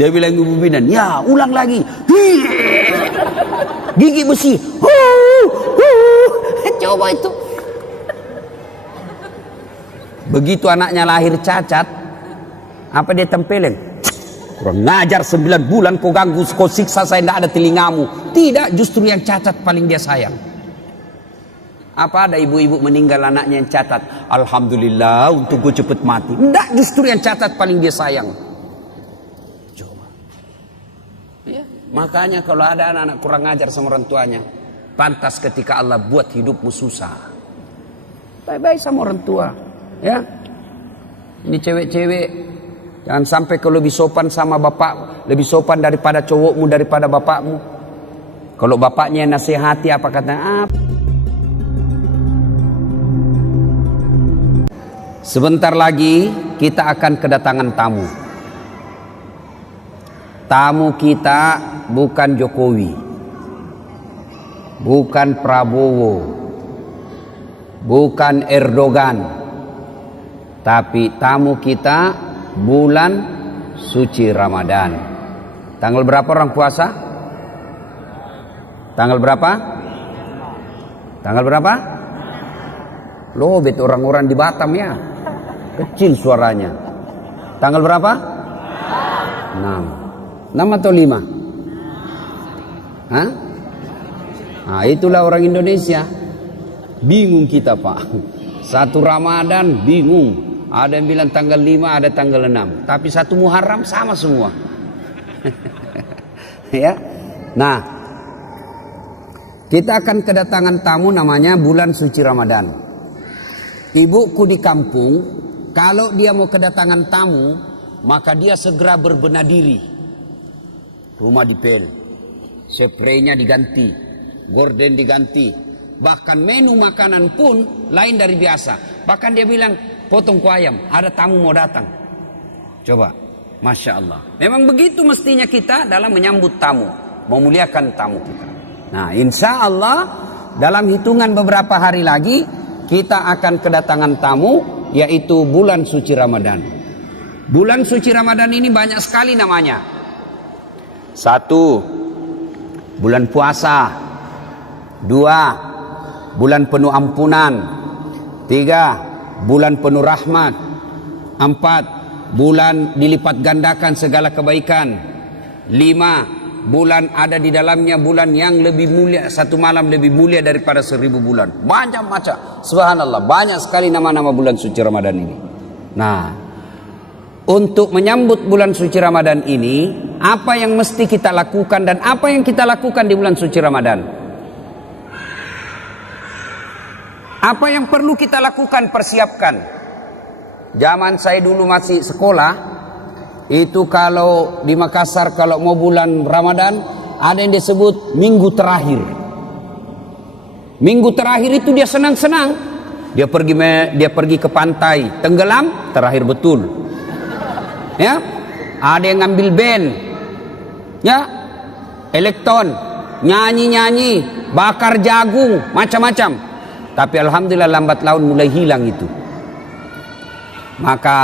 Dia bilang ibu bidan, ya ulang lagi. Gigi besi. Coba itu. Begitu anaknya lahir cacat, apa dia tempelin? Kurang ngajar 9 bulan kau ganggu, kau siksa saya, tidak ada telingamu. Tidak, justru yang cacat paling dia sayang. Apa ada ibu-ibu meninggal anaknya yang cacat? Alhamdulillah untuk gue cepet mati. Tidak, justru yang cacat paling dia sayang. Coba. Ya, makanya kalau ada anak-anak kurang ngajar sama orang tuanya, pantas ketika Allah buat hidupmu susah. Baik-baik sama orang tua. Ya, ini cewek-cewek, jangan sampai kau lebih sopan sama bapak, lebih sopan daripada cowokmu, daripada bapakmu. Kalau bapaknya nasihati apa katanya? Sebentar lagi kita akan kedatangan tamu. Tamu kita bukan Jokowi, bukan Prabowo, bukan Erdogan, tapi tamu kita bulan suci Ramadan. Tanggal berapa orang puasa? Tanggal berapa? Tanggal berapa? Lobet orang-orang di Batam ya. Kecil suaranya. Tanggal berapa? 6. 6 atau 5? Hah? Nah, itulah orang Indonesia. Bingung kita, Pak. Satu Ramadan bingung. Ada yang bilang tanggal 5, ada tanggal 6. Tapi satu Muharram sama semua. Ya. Nah, kita akan kedatangan tamu namanya bulan suci Ramadan. Ibuku di kampung, kalau dia mau kedatangan tamu, maka dia segera berbenah diri. Rumah dipel, spraynya diganti, gorden diganti. Bahkan menu makanan pun lain dari biasa. Bahkan dia bilang, potong kue ayam, ada tamu mau datang. Coba, Masya Allah. Memang begitu mestinya kita dalam menyambut tamu, memuliakan tamu kita. Nah, insya Allah dalam hitungan beberapa hari lagi, kita akan kedatangan tamu, yaitu bulan suci Ramadan. Bulan suci Ramadan ini banyak sekali namanya. 1, bulan puasa. 2, bulan penuh ampunan. 3, bulan penuh rahmat. 4, bulan dilipat gandakan segala kebaikan. 5, bulan ada di dalamnya bulan yang lebih mulia, satu malam lebih mulia daripada 1000 bulan. Banyak macam, subhanallah, banyak sekali nama-nama bulan suci Ramadan ini. Nah, untuk menyambut bulan suci Ramadan ini, apa yang mesti kita lakukan dan apa yang kita lakukan di bulan suci Ramadan? Apa yang perlu kita lakukan, persiapkan. Zaman saya dulu masih sekolah, itu kalau di Makassar kalau mau bulan Ramadan ada yang disebut minggu terakhir. Minggu terakhir itu dia senang-senang. Dia pergi ke pantai, tenggelam, terakhir betul. Ya, ada yang ngambil band, ya, elektron, nyanyi-nyanyi, bakar jagung, macam-macam. Tapi alhamdulillah lambat laun mulai hilang itu. Maka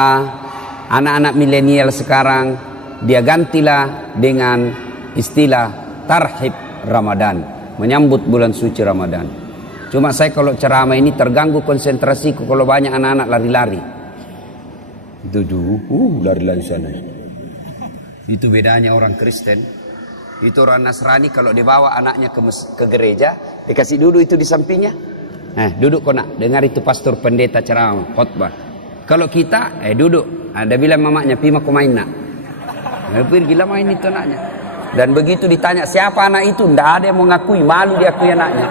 anak-anak milenial sekarang dia gantilah dengan istilah tarhib Ramadan, menyambut bulan suci Ramadan. Cuma saya kalau ceramah ini terganggu konsentrasiku kalau banyak anak-anak lari-lari. Itu lari-lari sana. Itu bedanya orang Kristen. Itu orang Nasrani kalau dibawa anaknya ke gereja, dikasih duduk itu di sampingnya. Duduk kau nak, dengar itu pastor pendeta ceramah, khotbah. Kalau kita, duduk. Ada bilang mamanya, Pima kau main nak. Pergi lah main itu anaknya. Dan begitu ditanya, siapa anak itu? Tidak ada yang mau ngakui, malu diakui anaknya.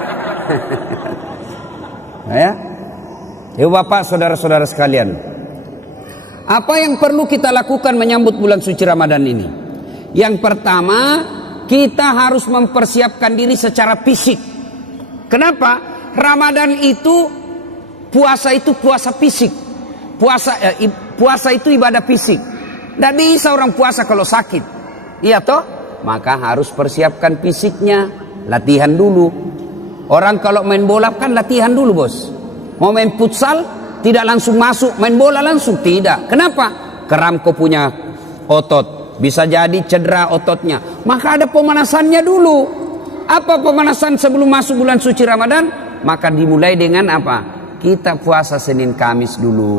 Nah, ya. Ya Bapak, saudara-saudara sekalian. Apa yang perlu kita lakukan menyambut bulan suci Ramadan ini? Yang pertama, kita harus mempersiapkan diri secara fisik. Kenapa? Ramadan itu, puasa fisik. Puasa itu ibadah fisik. Tidak bisa orang puasa kalau sakit. Iya toh? Maka harus persiapkan fisiknya. Latihan dulu. Orang kalau main bola kan latihan dulu bos. Mau main futsal, tidak langsung masuk, main bola langsung, tidak. Kenapa? Keram kau punya otot, bisa jadi cedera ototnya. Maka ada pemanasannya dulu. Apa pemanasan sebelum masuk bulan suci Ramadan? Maka dimulai dengan apa? Kita puasa Senin Kamis dulu.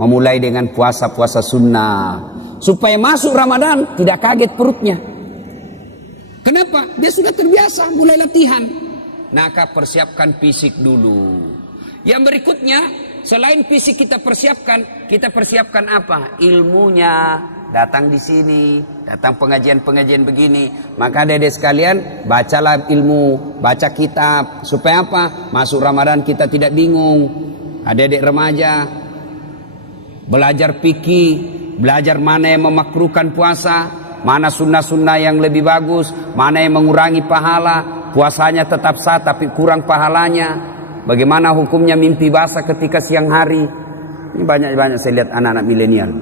Memulai dengan puasa-puasa sunnah. Supaya masuk Ramadan tidak kaget perutnya. Kenapa? Dia sudah terbiasa mulai latihan. Maka persiapkan fisik dulu. Yang berikutnya, selain fisik kita persiapkan apa? Ilmunya. Datang di sini, datang pengajian-pengajian begini. Maka adik-adik sekalian, bacalah ilmu, baca kitab. Supaya apa? Masuk Ramadan kita tidak bingung. Adik-adik remaja, belajar fikih, belajar mana yang memakruhkan puasa, mana sunnah-sunnah yang lebih bagus, mana yang mengurangi pahala, puasanya tetap sah tapi kurang pahalanya. Bagaimana hukumnya mimpi basah ketika siang hari? Ini banyak-banyak saya lihat anak-anak milenial.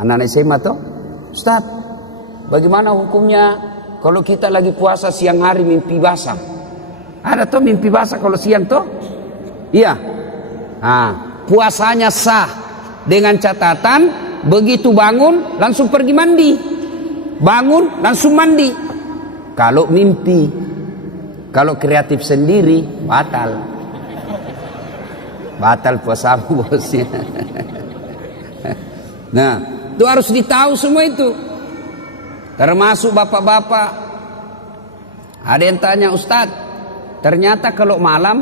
Anak-anak SMA tuh, Ustaz, bagaimana hukumnya kalau kita lagi puasa siang hari mimpi basah? Ada tuh mimpi basah kalau siang tuh? Iya. Nah, puasanya sah dengan catatan begitu bangun langsung pergi mandi. Bangun langsung mandi. Kalau mimpi, kalau kreatif sendiri batal. Batal puasamu bosnya. Nah, itu harus ditahu semua itu. Termasuk bapak-bapak. Ada yang tanya, Ustaz, ternyata kalau malam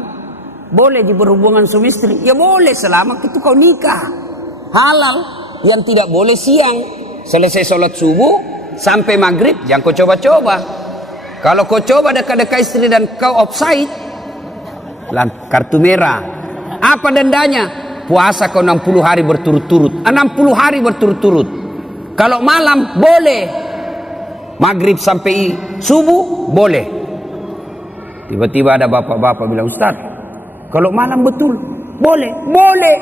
boleh berhubungan suami istri. Ya boleh selama itu kau nikah. Halal. Yang tidak boleh siang. Selesai sholat subuh sampai maghrib jangan kau coba-coba. Kalau kau coba dekat-dekat istri dan kau offside, kartu merah. Apa dendanya? Puasa kau 60 hari berturut-turut. 60 hari berturut-turut. Kalau malam boleh. Maghrib sampai subuh boleh. Tiba-tiba ada bapak-bapak bilang, Ustaz, kalau malam betul boleh? Boleh.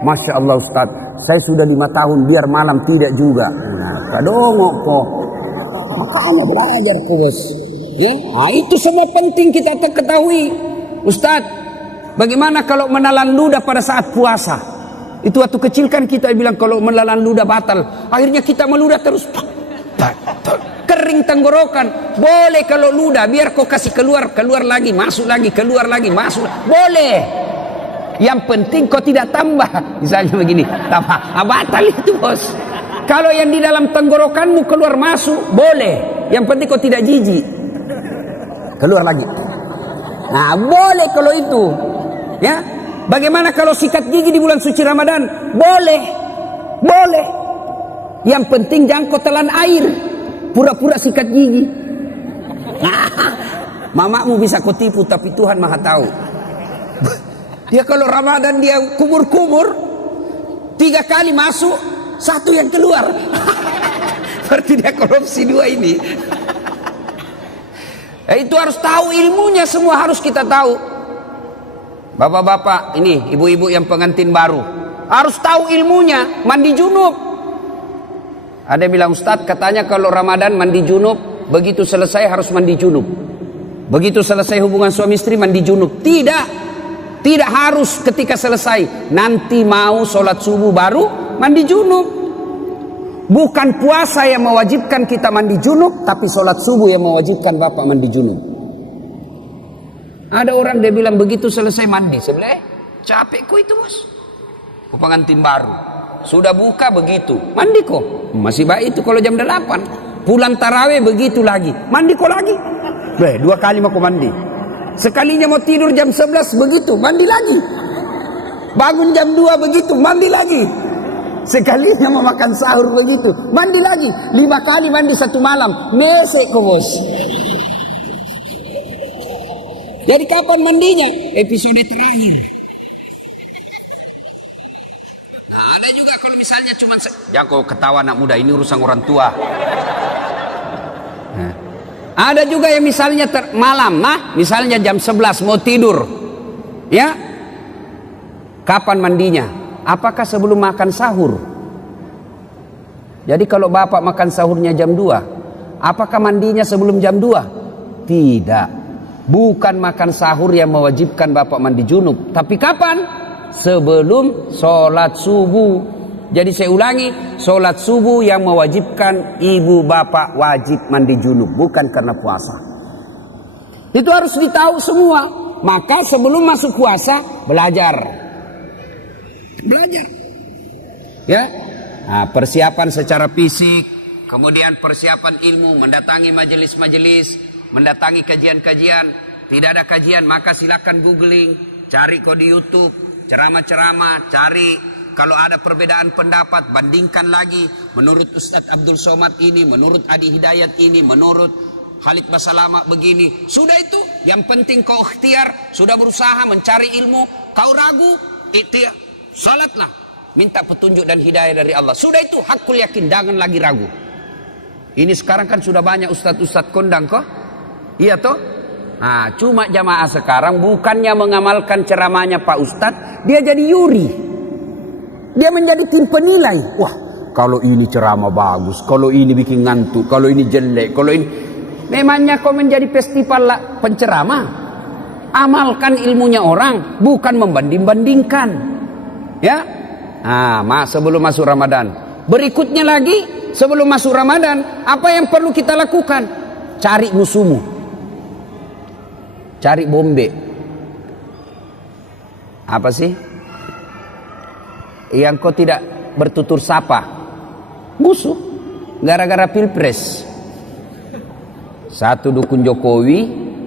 Masya Allah Ustaz, saya sudah 5 tahun biar malam tidak juga. Nah, kadongok kok. Makanya belajar kok bos. Ya? Nah, itu semua penting kita ketahui. Ustaz, bagaimana kalau menelan ludah pada saat puasa? Itu waktu kecil kan kita bilang kalau menelan ludah batal. Akhirnya kita meludah terus. Kering tenggorokan. Boleh kalau ludah, biar kau kasih keluar lagi, masuk lagi, keluar lagi, masuk. Boleh. Yang penting kau tidak tambah. Misalnya begini, tambah. Batal itu bos. Kalau yang di dalam tenggorokanmu keluar masuk, boleh. Yang penting kau tidak jijik. Keluar lagi. Nah, boleh kalau itu. Ya. Bagaimana kalau sikat gigi di bulan suci Ramadan? Boleh. Boleh. Yang penting jangan kau telan air. Pura-pura sikat gigi. Nah, mamamu bisa kau tipu tapi Tuhan Maha tahu. Dia kalau Ramadan dia kumur-kumur 3 kali masuk, 1 yang keluar. Berarti dia korupsi 2 ini. Itu harus tahu ilmunya, semua harus kita tahu. Bapak-bapak, ini ibu-ibu yang pengantin baru, harus tahu ilmunya, mandi junub. Ada yang bilang, Ustaz, katanya kalau Ramadan mandi junub, begitu selesai harus mandi junub. Begitu selesai hubungan suami istri mandi junub. Tidak. Tidak harus ketika selesai. Nanti mau sholat subuh baru mandi junub. Bukan puasa yang mewajibkan kita mandi junub, tapi sholat subuh yang mewajibkan bapak mandi junub. Ada orang dia bilang begitu selesai mandi. Sebelah capekku itu bos. Ku pengantin baru. Sudah buka begitu. Mandi kok. Masih baik itu kalau jam 8. Pulang tarawih begitu lagi. Mandi kok lagi. 2 kali mau mandi. Sekalinya mau tidur jam 11 begitu. Mandi lagi. Bangun jam 2 begitu. Mandi lagi. Sekalinya mau makan sahur begitu. Mandi lagi. 5 kali mandi 1 malam. Mesek kok bos. Jadi kapan mandinya? Episode terakhir. Nah, ada juga kalau misalnya cuma ya kok ketawa anak muda, ini urusan orang tua. Nah, ada juga yang misalnya malam, misalnya jam 11 mau tidur. Ya. Kapan mandinya? Apakah sebelum makan sahur? Jadi kalau bapak makan sahurnya jam 2, apakah mandinya sebelum jam 2? Tidak. Bukan makan sahur yang mewajibkan bapak mandi junub. Tapi kapan? Sebelum sholat subuh. Jadi saya ulangi, sholat subuh yang mewajibkan ibu bapak wajib mandi junub, bukan karena puasa. Itu harus ditahu semua. Maka sebelum masuk puasa, belajar. Ya, nah, persiapan secara fisik, kemudian persiapan ilmu, mendatangi majelis-majelis, mendatangi kajian-kajian. Tidak ada kajian, maka silakan googling, cari kok di YouTube, ceramah-ceramah, cari. Kalau ada perbedaan pendapat, bandingkan lagi. Menurut Ustadz Abdul Somad ini, menurut Adi Hidayat ini, menurut Khalid Basalama begini. Sudah itu, yang penting kau ikhtiar, sudah berusaha mencari ilmu. Kau ragu, ikhtiar, salatlah. Minta petunjuk dan hidayah dari Allah. Sudah itu, hakul yakin, jangan lagi ragu. Ini sekarang kan sudah banyak ustadz-ustadz kondang kok. Iya toh? Nah, cuma jamaah sekarang bukannya mengamalkan ceramahnya Pak Ustadz, dia jadi yuri. Dia menjadi tim penilai. Wah, kalau ini ceramah bagus, kalau ini bikin ngantuk, kalau ini jelek, kalau ini... Memangnya kau menjadi festival penceramah? Amalkan ilmunya orang, bukan membanding-bandingkan. Ya? Nah, sebelum masuk Ramadan. Berikutnya lagi, sebelum masuk Ramadan, apa yang perlu kita lakukan? Cari musuhmu. Cari bombe. Apa sih? Yang kau tidak bertutur sapa, musuh, gara-gara pilpres. Satu dukung Jokowi,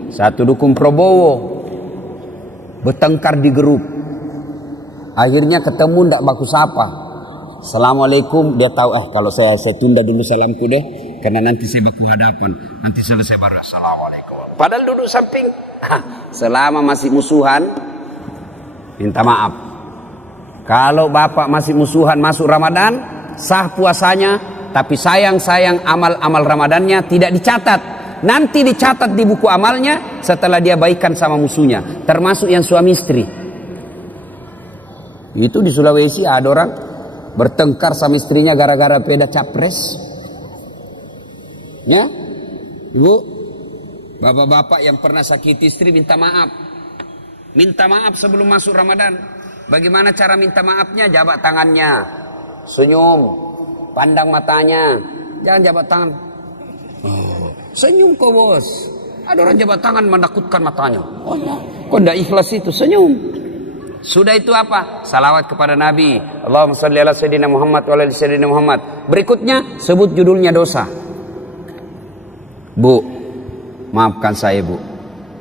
satu dukung Prabowo, bertengkar di grup. Akhirnya ketemu ndak baku sapa. Assalamualaikum, dia tahu kalau saya tunda dulu salamku deh, karena nanti saya baku hadapan, nanti selesai baru assalamualaikum. Padahal duduk samping. Selama masih musuhan, minta maaf. Kalau bapak masih musuhan masuk Ramadan, sah puasanya, tapi sayang amal-amal Ramadannya tidak dicatat. Nanti dicatat di buku amalnya setelah dia baikan sama musuhnya, termasuk yang suami istri. Itu di Sulawesi ada orang bertengkar sama istrinya gara-gara beda capres. Ya, ibu, bapak-bapak yang pernah sakiti istri minta maaf. Minta maaf sebelum masuk Ramadan. Bagaimana cara minta maafnya? Jabat tangannya, senyum, pandang matanya, jangan jabat tangan. Oh, senyum kok bos. Ada orang jabat tangan menakutkan matanya. Oh ya, kok tidak ikhlas itu, senyum. Sudah itu apa? Salawat kepada Nabi. Allahumma shalli ala sayyidina Muhammad wa ala sayyidina Muhammad. Berikutnya sebut judulnya dosa. Bu, maafkan saya bu.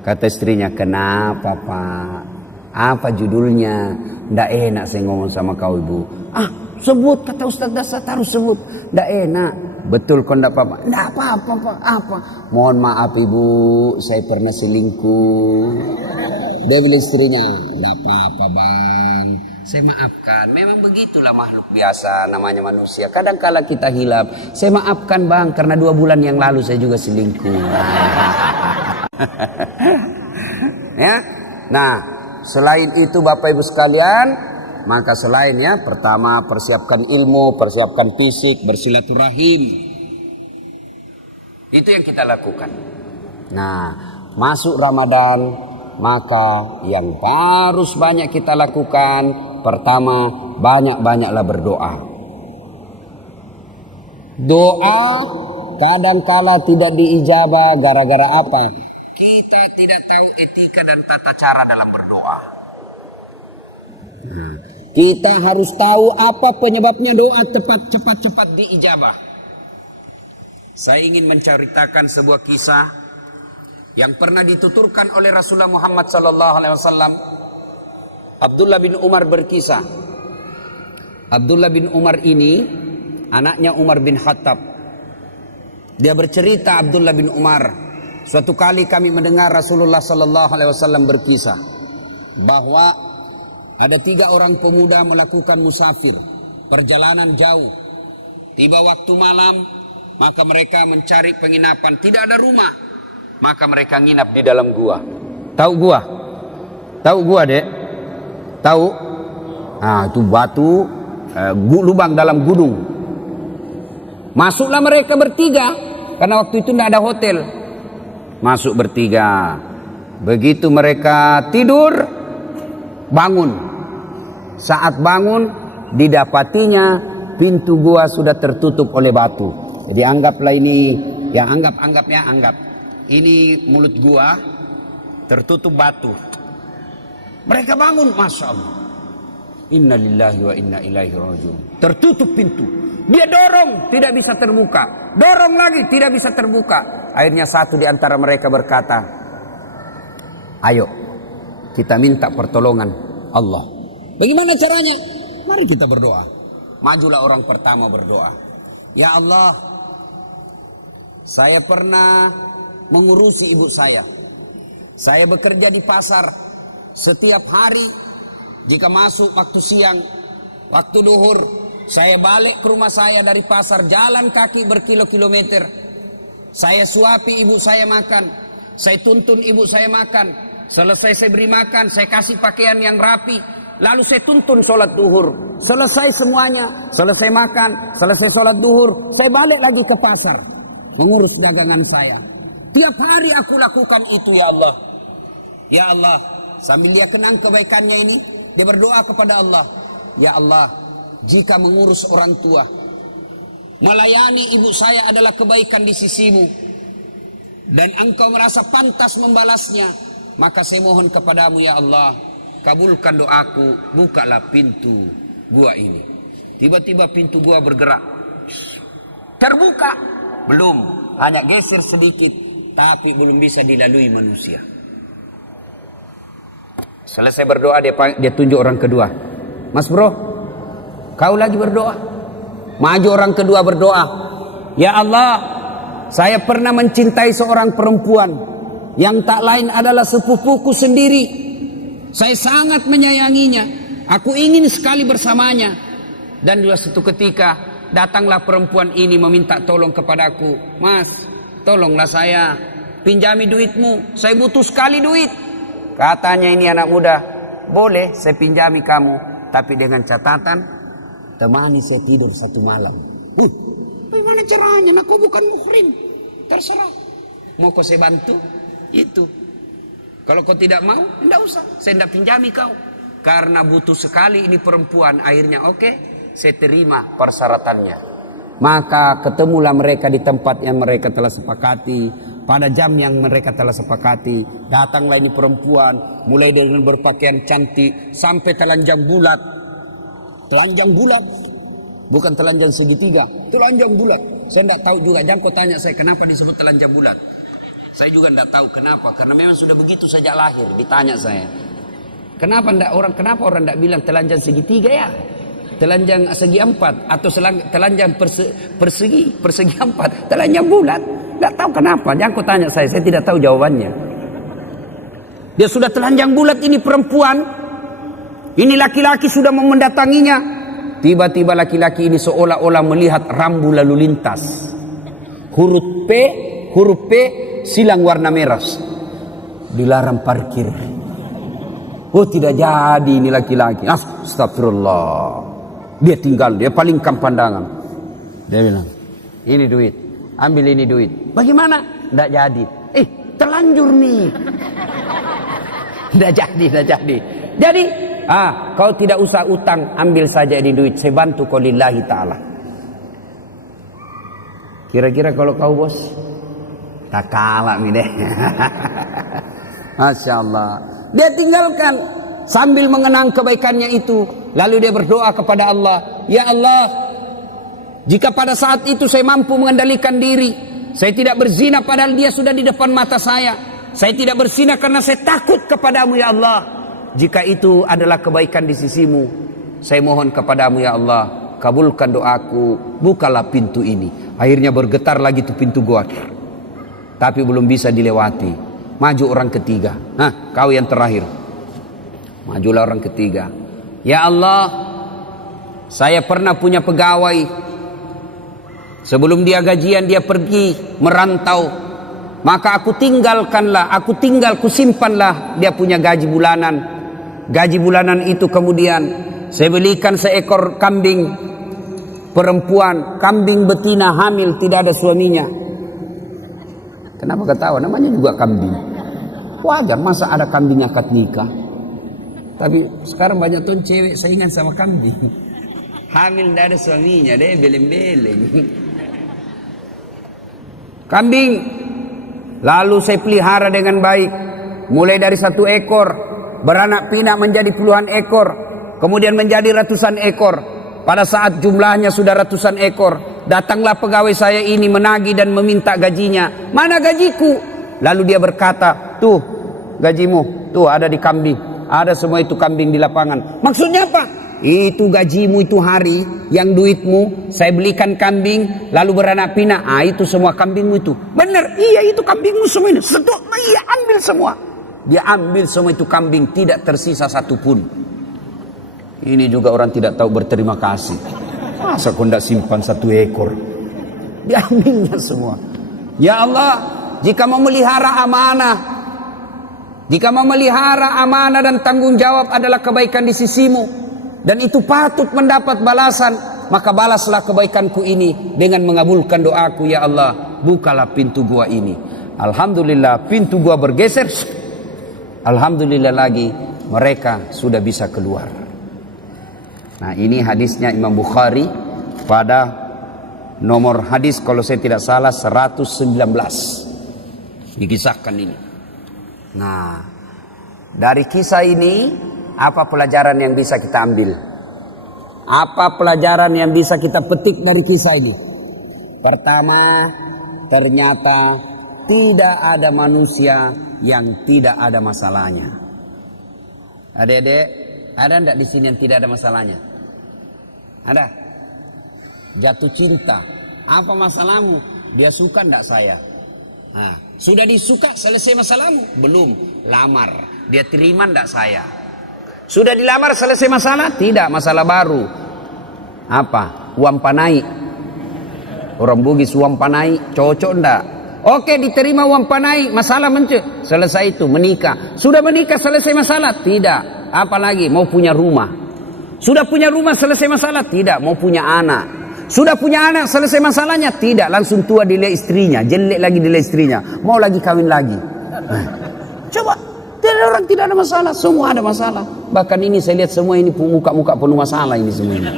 Kata istrinya, kenapa pak? Apa judulnya? Nggak enak saya ngomong sama kau ibu. Sebut, kata Ustaz Dasar, harus sebut. Nggak enak. Betul kau nggak apa-apa? Nggak apa-apa pak. Apa? Mohon maaf ibu, saya pernah selingkuh. Dia bilang istrinya, nggak apa-apa bang, saya maafkan. Memang begitulah makhluk biasa, namanya manusia. Kadang-kala kita hilap. Saya maafkan bang, karena 2 bulan yang lalu saya juga selingkuh. Ya, nah. Selain itu Bapak Ibu sekalian, maka selainnya pertama persiapkan ilmu, persiapkan fisik, bersilaturahim. Itu yang kita lakukan. Nah, masuk Ramadan, maka yang harus banyak kita lakukan, pertama banyak-banyaklah berdoa. Doa kadang-kala tidak diijabah gara-gara apa? Kita tidak tahu etika dan tata cara dalam berdoa. Kita harus tahu apa penyebabnya doa cepat diijabah. Saya ingin menceritakan sebuah kisah yang pernah dituturkan oleh Rasulullah Muhammad SAW. Abdullah bin Umar berkisah. Abdullah bin Umar ini anaknya Umar bin Khattab. Dia bercerita, Abdullah bin Umar, suatu kali kami mendengar Rasulullah SAW berkisah bahwa ada 3 orang pemuda melakukan musafir, perjalanan jauh. Tiba waktu malam, maka mereka mencari penginapan, tidak ada rumah, maka mereka nginap di dalam gua. Tahu gua? Tahu gua, Dek? Tahu? Nah, itu batu lubang dalam gunung. Masuklah mereka bertiga, karena waktu itu tidak ada hotel. Masuk bertiga. Begitu mereka tidur, bangun. Saat bangun, didapatinya pintu gua sudah tertutup oleh batu. Jadi anggaplah ini, ya anggap. Ini mulut gua tertutup batu. Mereka bangun, Masya Allah. Inna lillahi wa inna ilaihi rajiun. Tertutup pintu. Dia dorong, tidak bisa terbuka. Dorong lagi, tidak bisa terbuka. Akhirnya satu di antara mereka berkata, ayo kita minta pertolongan Allah. Bagaimana caranya? Mari kita berdoa. Majulah orang pertama berdoa. Ya Allah, saya pernah mengurusi ibu saya. Saya bekerja di pasar. Setiap hari, jika masuk waktu siang, waktu duhur, saya balik ke rumah saya dari pasar, jalan kaki berkilo-kilometer. Saya suapi ibu saya makan. Saya tuntun ibu saya makan. Selesai saya beri makan, saya kasih pakaian yang rapi. Lalu saya tuntun sholat duhur. Selesai semuanya, selesai makan, selesai sholat duhur, saya balik lagi ke pasar, mengurus dagangan saya. Tiap hari aku lakukan itu, ya Allah. Ya Allah, sambil dia kenang kebaikannya ini, dia berdoa kepada Allah. Ya Allah, jika mengurus orang tua, melayani ibu saya adalah kebaikan di sisimu, dan engkau merasa pantas membalasnya, maka saya mohon kepadamu ya Allah, kabulkan doaku, bukalah pintu gua ini. Tiba-tiba pintu gua bergerak. Terbuka. Belum, hanya geser sedikit, tapi belum bisa dilalui manusia. Selesai berdoa, dia tunjuk orang kedua. Mas bro, kau lagi berdoa. Maju orang kedua berdoa. Ya Allah, saya pernah mencintai seorang perempuan yang tak lain adalah sepupuku sendiri. Saya sangat menyayanginya. Aku ingin sekali bersamanya. Dan dua satu ketika datanglah perempuan ini meminta tolong kepadaku. Mas, tolonglah saya, pinjami duitmu. Saya butuh sekali duit. Katanya ini anak muda, boleh saya pinjami kamu, tapi dengan catatan, temani saya tidur satu malam. Bagaimana caranya? Nah, kau bukan muhrim. Terserah. Mau kau saya bantu? Itu. Kalau kau tidak mau, tidak usah. Saya tidak pinjami kau. Karena butuh sekali ini perempuan. Akhirnya oke, saya terima persyaratannya. Maka ketemulah mereka di tempat yang mereka telah sepakati. Pada jam yang mereka telah sepakati. Datanglah ini perempuan. Mulai dengan berpakaian cantik. Sampai telanjang bulat. Telanjang bulat. Bukan telanjang segitiga. Telanjang bulat. Saya tidak tahu juga. Jangan kau tanya saya kenapa disebut telanjang bulat. Saya juga tidak tahu kenapa. Karena memang sudah begitu sejak lahir. Ditanya saya. Kenapa orang tidak bilang telanjang segitiga ya? Telanjang segi empat. Atau telanjang persegi empat. Telanjang bulat. Tidak tahu kenapa. Jangan kau tanya saya tidak tahu jawabannya. Dia sudah telanjang bulat ini perempuan. Ini laki-laki sudah mau mendatanginya. Tiba-tiba laki-laki ini seolah-olah melihat rambu lalu lintas. Huruf P silang warna merah. Dilarang parkir. Oh tidak jadi ini laki-laki. Astagfirullah. Dia tinggal, dia palingkan pandangan. Dia bilang, ini duit. Ambil ini duit. Bagaimana? Tidak jadi. Terlanjur nih. Tidak jadi. Jadi, kau tidak usah utang. Ambil saja ini duit. Saya bantu kau lillahi ta'ala. Kira-kira kalau kau bos? Tak kalah nih deh. Masya Allah. Dia tinggalkan. Sambil mengenang kebaikannya itu. Lalu dia berdoa kepada Allah. Ya Allah, jika pada saat itu saya mampu mengendalikan diri, saya tidak berzina padahal dia sudah di depan mata saya. Saya tidak berzina karena saya takut kepadamu ya Allah. Jika itu adalah kebaikan di sisimu, saya mohon kepadamu ya Allah, kabulkan doaku, bukalah pintu ini. Akhirnya bergetar lagi tuh pintu gua. Tapi belum bisa dilewati. Maju orang ketiga. Kau yang terakhir. Majulah orang ketiga. Ya Allah, saya pernah punya pegawai. Sebelum dia gajian dia pergi merantau. Maka aku simpanlah dia punya gaji bulanan. Gaji bulanan itu kemudian saya belikan seekor kambing perempuan, kambing betina hamil tidak ada suaminya. Kenapa ketawa? Namanya juga kambing. wajar, masa ada kambing akad nikah. Tapi sekarang banyak tuh cewek saingan sama kambing. Hamil tidak ada suaminya deh, beleng-beleng. Kambing lalu saya pelihara dengan baik, mulai dari 1 ekor, beranak pinak menjadi puluhan ekor, kemudian menjadi ratusan ekor. Pada saat jumlahnya sudah ratusan ekor, datanglah pegawai saya ini menagih dan meminta gajinya. Mana gajiku? Lalu dia berkata, tuh gajimu, tuh ada di kambing. Ada semua itu kambing di lapangan. Maksudnya apa? Itu gajimu itu hari, yang duitmu saya belikan kambing lalu beranak pinak. Itu semua kambingmu itu. Benar, iya itu kambingmu semua ini. Sedok, iya ambil semua. Dia ambil semua itu kambing, tidak tersisa satupun. Ini juga orang tidak tahu berterima kasih. Masa kau tidak simpan 1 ekor? Diambilnya semua. Ya Allah, jika mau melihara amanah, jika memelihara amanah dan tanggung jawab adalah kebaikan di sisimu, dan itu patut mendapat balasan, maka balaslah kebaikanku ini dengan mengabulkan doaku. Ya Allah, bukalah pintu gua ini. Alhamdulillah pintu gua bergeser. Alhamdulillah lagi mereka sudah bisa keluar. Nah, ini hadisnya Imam Bukhari pada nomor hadis kalau saya tidak salah 119. Dikisahkan ini. Nah, dari kisah ini apa pelajaran yang bisa kita ambil? Apa pelajaran yang bisa kita petik dari kisah ini? Pertama, ternyata tidak ada manusia yang tidak ada masalahnya. Adik-adik, ada enggak di sini yang tidak ada masalahnya? Ada? Jatuh cinta. Apa masalahmu? Dia suka enggak saya? Nah, sudah disuka, selesai masalahmu? Belum. Lamar, dia terima enggak saya? Sudah dilamar, selesai masalah? Tidak, masalah baru. Apa? Uang panai. Orang Bugis uang panai, cocok enggak? Oke, diterima uang panai, masalah selesai itu, menikah. Sudah menikah, selesai masalah? Tidak. Apalagi mau punya rumah. Sudah punya rumah, selesai masalah? Tidak. Mau punya anak. Sudah punya anak, selesai masalahnya? Tidak, langsung tua dilihat istrinya, jelek lagi dilihat istrinya, mau lagi kawin lagi. Coba, tidak orang tidak ada masalah, semua ada masalah. Bahkan ini saya lihat semua ini muka-muka penuh masalah ini semua ini.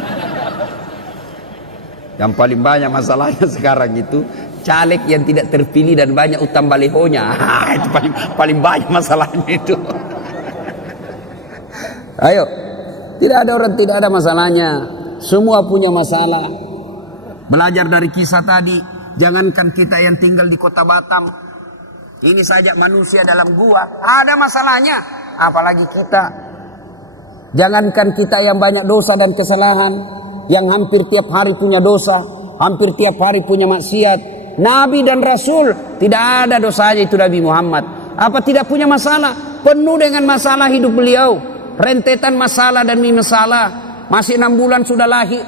Yang paling banyak masalahnya sekarang itu caleg yang tidak terpilih dan banyak utang balihonya. Itu paling banyak masalahnya itu. Ayo, tidak ada orang tidak ada masalahnya, semua punya masalah. Belajar dari kisah tadi, jangankan kita yang tinggal di kota Batam, ini saja manusia dalam gua ada masalahnya, apalagi kita. Jangankan kita yang banyak dosa dan kesalahan, yang hampir tiap hari punya dosa, hampir tiap hari punya maksiat. Nabi dan Rasul tidak ada dosanya itu Nabi Muhammad. Apa tidak punya masalah? Penuh dengan masalah hidup beliau, rentetan masalah dan masalah. Masih 6 bulan sudah lahir,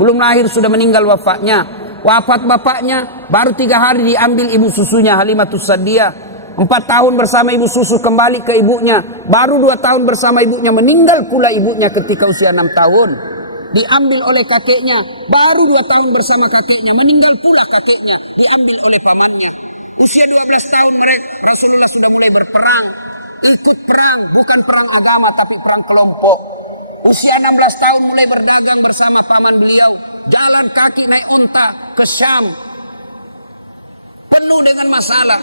belum lahir sudah meninggal wafatnya. Wafat bapaknya, baru 3 hari diambil ibu susunya Halimatus Sa'diyah. 4 tahun bersama ibu susu kembali ke ibunya. Baru 2 tahun bersama ibunya, meninggal pula ibunya ketika usia 6 tahun. Diambil oleh kakeknya, baru 2 tahun bersama kakeknya, meninggal pula kakeknya. Diambil oleh pamannya. Usia 12 tahun mereka, Rasulullah sudah mulai berperang. Ikut perang, bukan perang agama tapi perang kelompok. Usia 16 tahun mulai berdagang bersama paman beliau. Jalan kaki naik unta ke Syam. Penuh dengan masalah.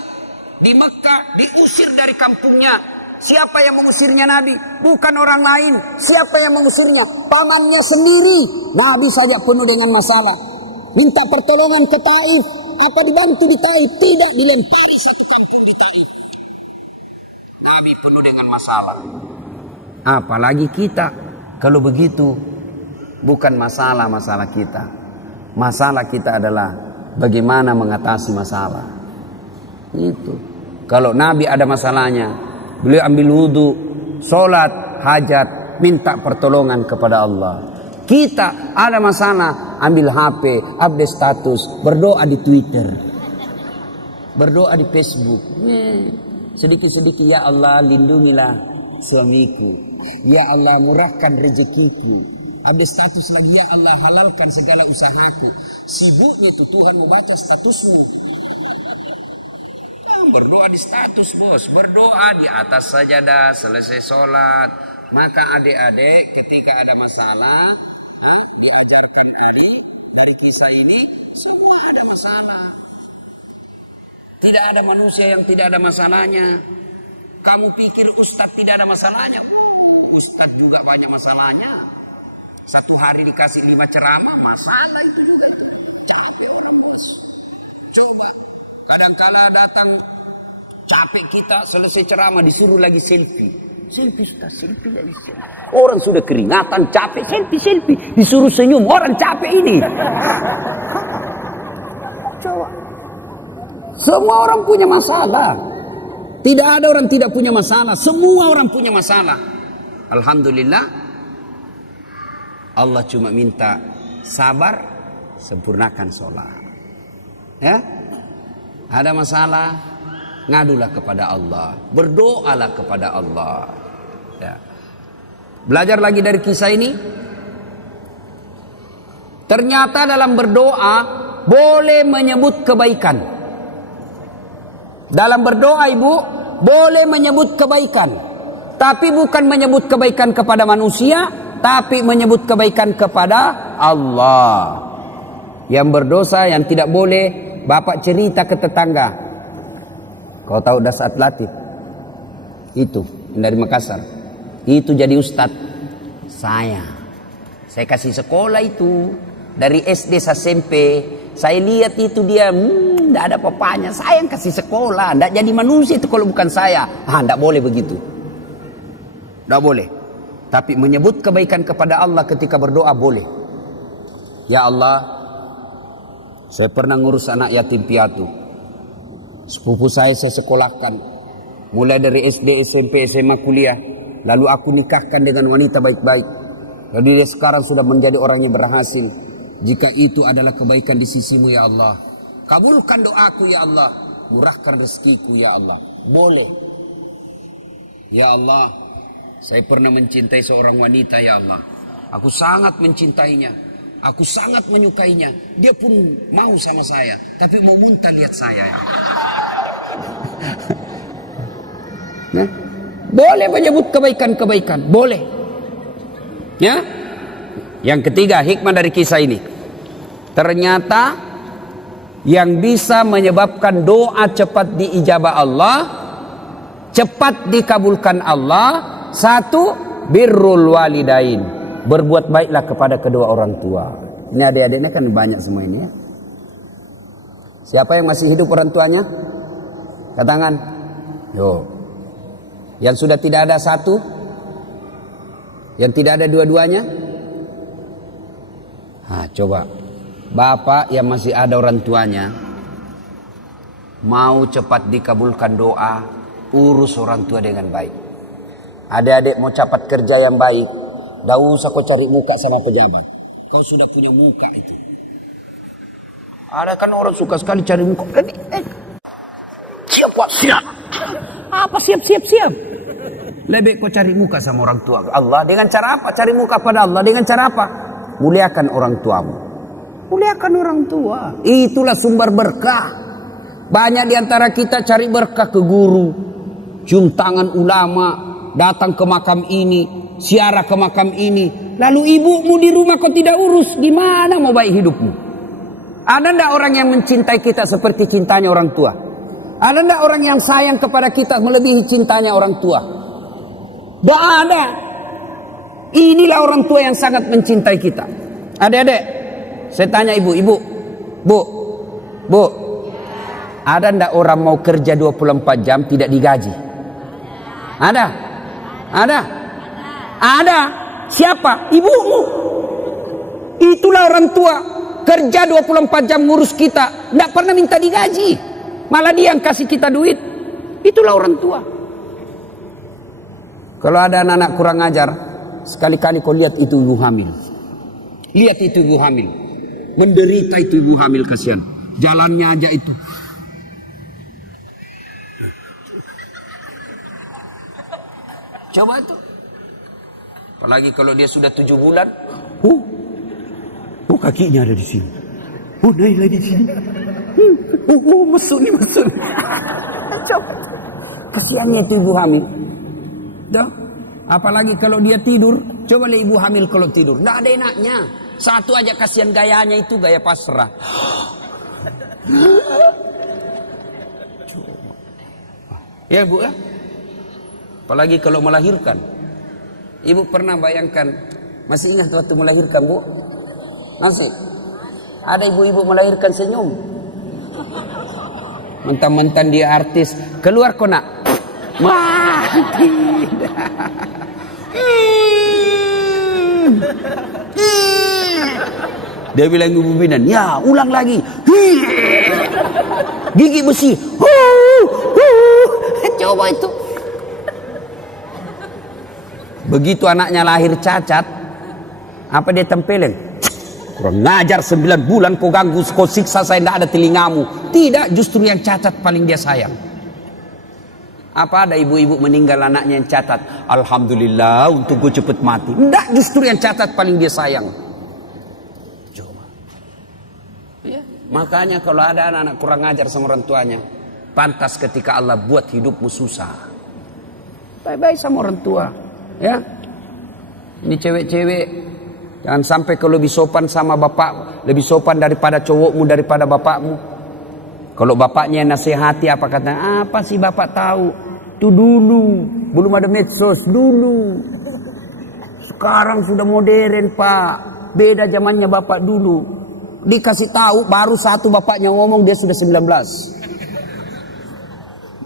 Di Mekah diusir dari kampungnya. Siapa yang mengusirnya Nabi? Bukan orang lain. Siapa yang mengusirnya? Pamannya sendiri. Nabi saja penuh dengan masalah. Minta pertolongan ke Taif. Apa dibantu di Taif? Tidak, dilempari satu kampung di Taif. Nabi penuh dengan masalah. Apalagi kita. Kalau begitu, bukan masalah kita. Masalah kita adalah bagaimana mengatasi masalah. Itu. Kalau Nabi ada masalahnya, beliau ambil wudhu, sholat, hajat, minta pertolongan kepada Allah. Kita ada masalah, ambil HP, update status, berdoa di Twitter, berdoa di Facebook. Sedikit-sedikit, ya Allah lindungilah suamiku. Ya Allah murahkan rezekiku. Ada status lagi, ya Allah halalkan segala usahaku. Sibuknya itu Tuhan membaca statusmu. berdoa di status bos, berdoa di atas sajadah selesai sholat. Maka adik-adik ketika ada masalah, diajarkan dari kisah ini, semua ada masalah. Tidak ada manusia yang tidak ada masalahnya. Kamu pikir Ustadz tidak ada masalahnya? Ustadz juga banyak masalahnya. Satu hari dikasih 5 ceramah, masalah itu juga. Capek orang bos. Coba, kadang-kala datang capek kita, selesai ceramah disuruh lagi selfie. Selfie sudah selfie lagi. Orang sudah keringatan, capek, selfie. Disuruh senyum, orang capek ini. Coba. Semua orang punya masalah. Tidak ada orang tidak punya masalah. Semua orang punya masalah. Alhamdulillah. Allah cuma minta sabar, sempurnakan sholat. Ya? Ada masalah, ngadulah kepada Allah. Berdoalah kepada Allah. Ya. Belajar lagi dari kisah ini. Ternyata dalam berdoa boleh menyebut kebaikan. Dalam berdoa ibu boleh menyebut kebaikan. Tapi bukan menyebut kebaikan kepada manusia, tapi menyebut kebaikan kepada Allah. Yang berdosa yang tidak boleh, bapak cerita ke tetangga. Kau tahu Dasat Latif? Itu dari Makassar. Itu jadi ustadz. Saya kasih sekolah itu dari SD sampai SMP. Saya lihat itu dia tidak ada papanya. Saya yang kasih sekolah. Tidak jadi manusia itu kalau bukan saya. Tidak boleh begitu. Tidak boleh. Tapi menyebut kebaikan kepada Allah ketika berdoa boleh. Ya Allah, saya pernah ngurus anak yatim piatu. Sepupu saya sekolahkan. Mulai dari SD, SMP, SMA, kuliah. Lalu aku nikahkan dengan wanita baik-baik. Jadi dia sekarang sudah menjadi orang yang berhasil. Jika itu adalah kebaikan di sisimu ya Allah, kabulkan doaku ya Allah, murahkan rezekiku ya Allah. Boleh. Ya Allah, saya pernah mencintai seorang wanita ya Allah. Aku sangat mencintainya. Aku sangat menyukainya. Dia pun mau sama saya, tapi mau muntah lihat saya ya. Nah, boleh menyebut kebaikan-kebaikan, boleh. Ya. Yang ketiga, hikmah dari kisah ini. Ternyata yang bisa menyebabkan doa cepat diijabah Allah, cepat dikabulkan Allah, satu, birrul walidain. Berbuat baiklah kepada kedua orang tua. Ini adik-adiknya kan banyak semua ini ya. Siapa yang masih hidup orang tuanya? Katakan. Yo. Yang sudah tidak ada satu? Yang tidak ada dua-duanya? Coba. Bapak yang masih ada orang tuanya, mau cepat dikabulkan doa, urus orang tua dengan baik. Adik-adik mau cepat kerja yang baik, tidak usah kau cari muka sama pejabat. Kau sudah punya muka itu. Ada kan orang suka sekali cari muka. Siap Pak, siap. Apa siap? Lebih kau cari muka sama orang tua Allah. Dengan cara apa? Cari muka pada Allah. Dengan cara apa? Muliakan orang tuamu. Muliakan orang tua. Itulah sumber berkah. Banyak diantara kita cari berkah ke guru, cium tangan ulama, datang ke makam ini, ziarah ke makam ini. Lalu ibumu di rumah kau tidak urus, gimana mau baik hidupmu? Ada ndak orang yang mencintai kita seperti cintanya orang tua? Ada ndak orang yang sayang kepada kita melebihi cintanya orang tua? Tidak ada. Inilah orang tua yang sangat mencintai kita. Adik-adik, saya tanya ibu, bu, ada ndak orang mau kerja 24 jam tidak digaji? Ada? Ada. Siapa? Ibumu. Itulah orang tua. Kerja 24 jam ngurus kita, ndak pernah minta digaji. Malah dia yang kasih kita duit. Itulah orang tua. Kalau ada anak-anak kurang ajar, sekali-kali kau lihat itu ibu hamil. Lihat itu ibu hamil. Menderita itu ibu hamil, kasihan. Jalannya aja itu. Coba tuh. Apalagi kalau dia sudah 7 bulan. Oh kakinya ada di sini. Oh naik lagi di sini. Mesut nih, mesut. Coba. Kasiannya itu ibu hamil. Dah. Apalagi kalau dia tidur. Coba lihat ibu hamil kalau tidur. Nggak ada enaknya. Satu aja kasihan gayanya itu, gaya pasrah. Ya bu ya. Apalagi kalau melahirkan. Ibu pernah bayangkan, masih ingat waktu melahirkan bu? Masih? Ada ibu-ibu melahirkan senyum. Mentang-mentang dia artis, keluar kok nak. Wah, tidak. Dia bilang ibu bidan, ya ulang lagi. Gigi besi. Coba itu. Begitu anaknya lahir cacat, apa dia tempelin? Kurang ngajar 9 bulan kau ganggu, kau siksa saya, tidak ada telingamu. Tidak, justru yang cacat paling dia sayang. Apa ada ibu-ibu meninggal anaknya yang cacat? Alhamdulillah untuk gue cepet mati. Tidak, justru yang cacat paling dia sayang. Coba. Ya. Makanya kalau ada anak-anak kurang ngajar sama orang tuanya, pantas ketika Allah buat hidupmu susah. Baik-baik sama orang tua. Ya, ini cewek-cewek jangan sampai kalau lebih sopan sama bapak, lebih sopan daripada cowokmu, daripada bapakmu. Kalau bapaknya nasihati apa kata? Apa sih bapak tahu? Itu dulu, belum ada medsos dulu. Sekarang sudah modern pak, beda zamannya bapak dulu. Dikasih tahu baru satu bapaknya ngomong dia sudah 19.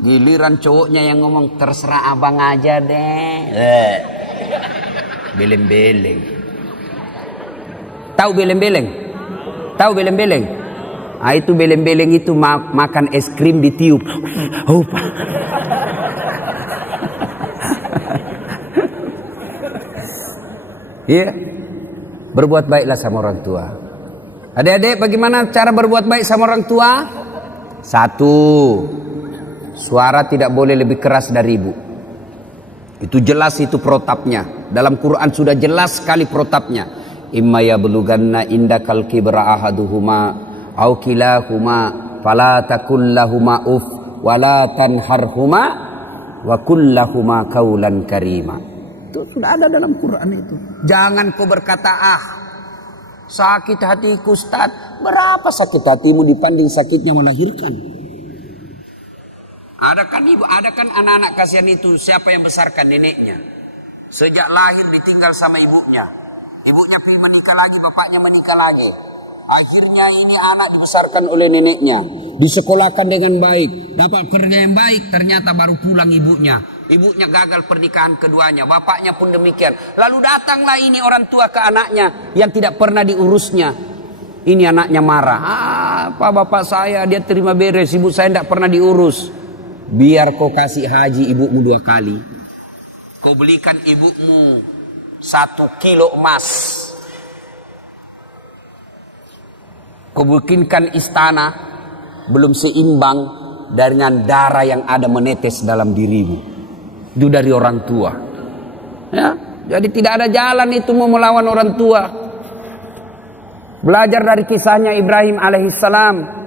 Giliran cowoknya yang ngomong terserah abang aja deh. Beleng-beleng. Tahu beleng-beleng? Tahu beleng-beleng? Ah itu beleng-beleng itu makan es krim ditiup. Oh, iya. Berbuat baiklah sama orang tua. Adik-adik, bagaimana cara berbuat baik sama orang tua? Satu, suara tidak boleh lebih keras dari ibu. Itu jelas, itu protapnya. Dalam Quran sudah jelas sekali protapnya. Imma yablughanna indakal kibra ahaduhuma aw kilahuma fala takul lahuma uf wala tanharhuma wa kullahuma qaulan karima. Itu sudah ada dalam Quran itu. Jangan kau berkata sakit hatiku Ustaz. Berapa sakit hatimu dibanding sakitnya melahirkan? Ada kan anak-anak kasihan itu siapa yang besarkan neneknya? Sejak lahir ditinggal sama ibunya. Ibunya pergi menikah lagi, bapaknya menikah lagi. Akhirnya ini anak dibesarkan oleh neneknya, disekolahkan dengan baik, dapat kerja yang baik, ternyata baru pulang ibunya. Ibunya gagal pernikahan keduanya, bapaknya pun demikian. Lalu datanglah ini orang tua ke anaknya yang tidak pernah diurusnya. Ini anaknya marah. Apa bapak saya dia terima beres, ibu saya tidak pernah diurus. Biar kau kasih haji ibumu 2 kali. Kau belikan ibumu 1 kilo emas. Kau bikinkan istana belum seimbang dengan darah yang ada menetes dalam dirimu. Itu dari orang tua. Ya, jadi tidak ada jalan itu mau melawan orang tua. Belajar dari kisahnya Ibrahim alaihissalam.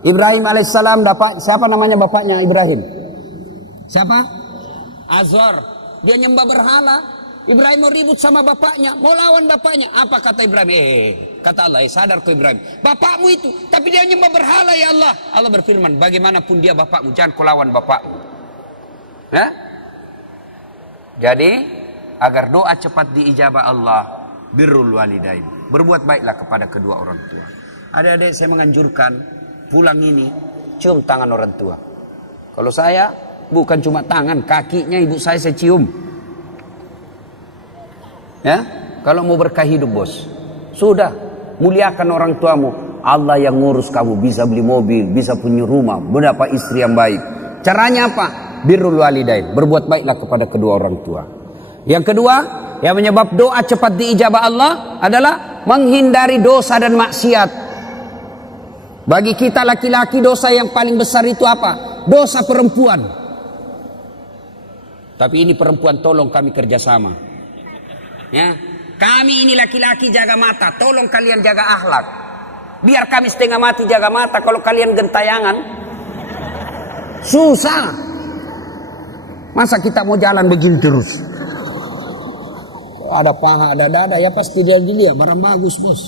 Ibrahim alaihissalam dapat siapa namanya bapaknya Ibrahim? Siapa? Azor. Dia nyembah berhala. Ibrahim mau ribut sama bapaknya, mau lawan bapaknya. Apa kata Ibrahim? Kata Allah, sadar kau Ibrahim. Bapakmu itu, tapi dia nyembah berhala ya Allah. Allah berfirman, bagaimanapun dia bapakmu, jangan kau lawan bapakmu. Ya? Jadi, agar doa cepat diijabah Allah, birrul walidain. Berbuat baiklah kepada kedua orang tua. Adik-adik saya menganjurkan, pulang ini cium tangan orang tua. Kalau saya bukan cuma tangan, kakinya ibu saya cium. Ya, kalau mau berkah hidup bos, sudah muliakan orang tuamu. Allah yang ngurus kamu, bisa beli mobil, bisa punya rumah, mendapat istri yang baik. Caranya apa? Birrul walidain, berbuat baiklah kepada kedua orang tua. Yang kedua, yang menyebab doa cepat diijabah Allah adalah menghindari dosa dan maksiat. Bagi kita laki-laki dosa yang paling besar itu apa? Dosa perempuan. Tapi ini perempuan tolong kami kerjasama. Ya, kami ini laki-laki jaga mata, tolong kalian jaga akhlak. Biar kami setengah mati jaga mata, kalau kalian gentayangan susah. Masa kita mau jalan begini terus? Ada paha, ada dada, ya pasti dia dilihat barang bagus, bos.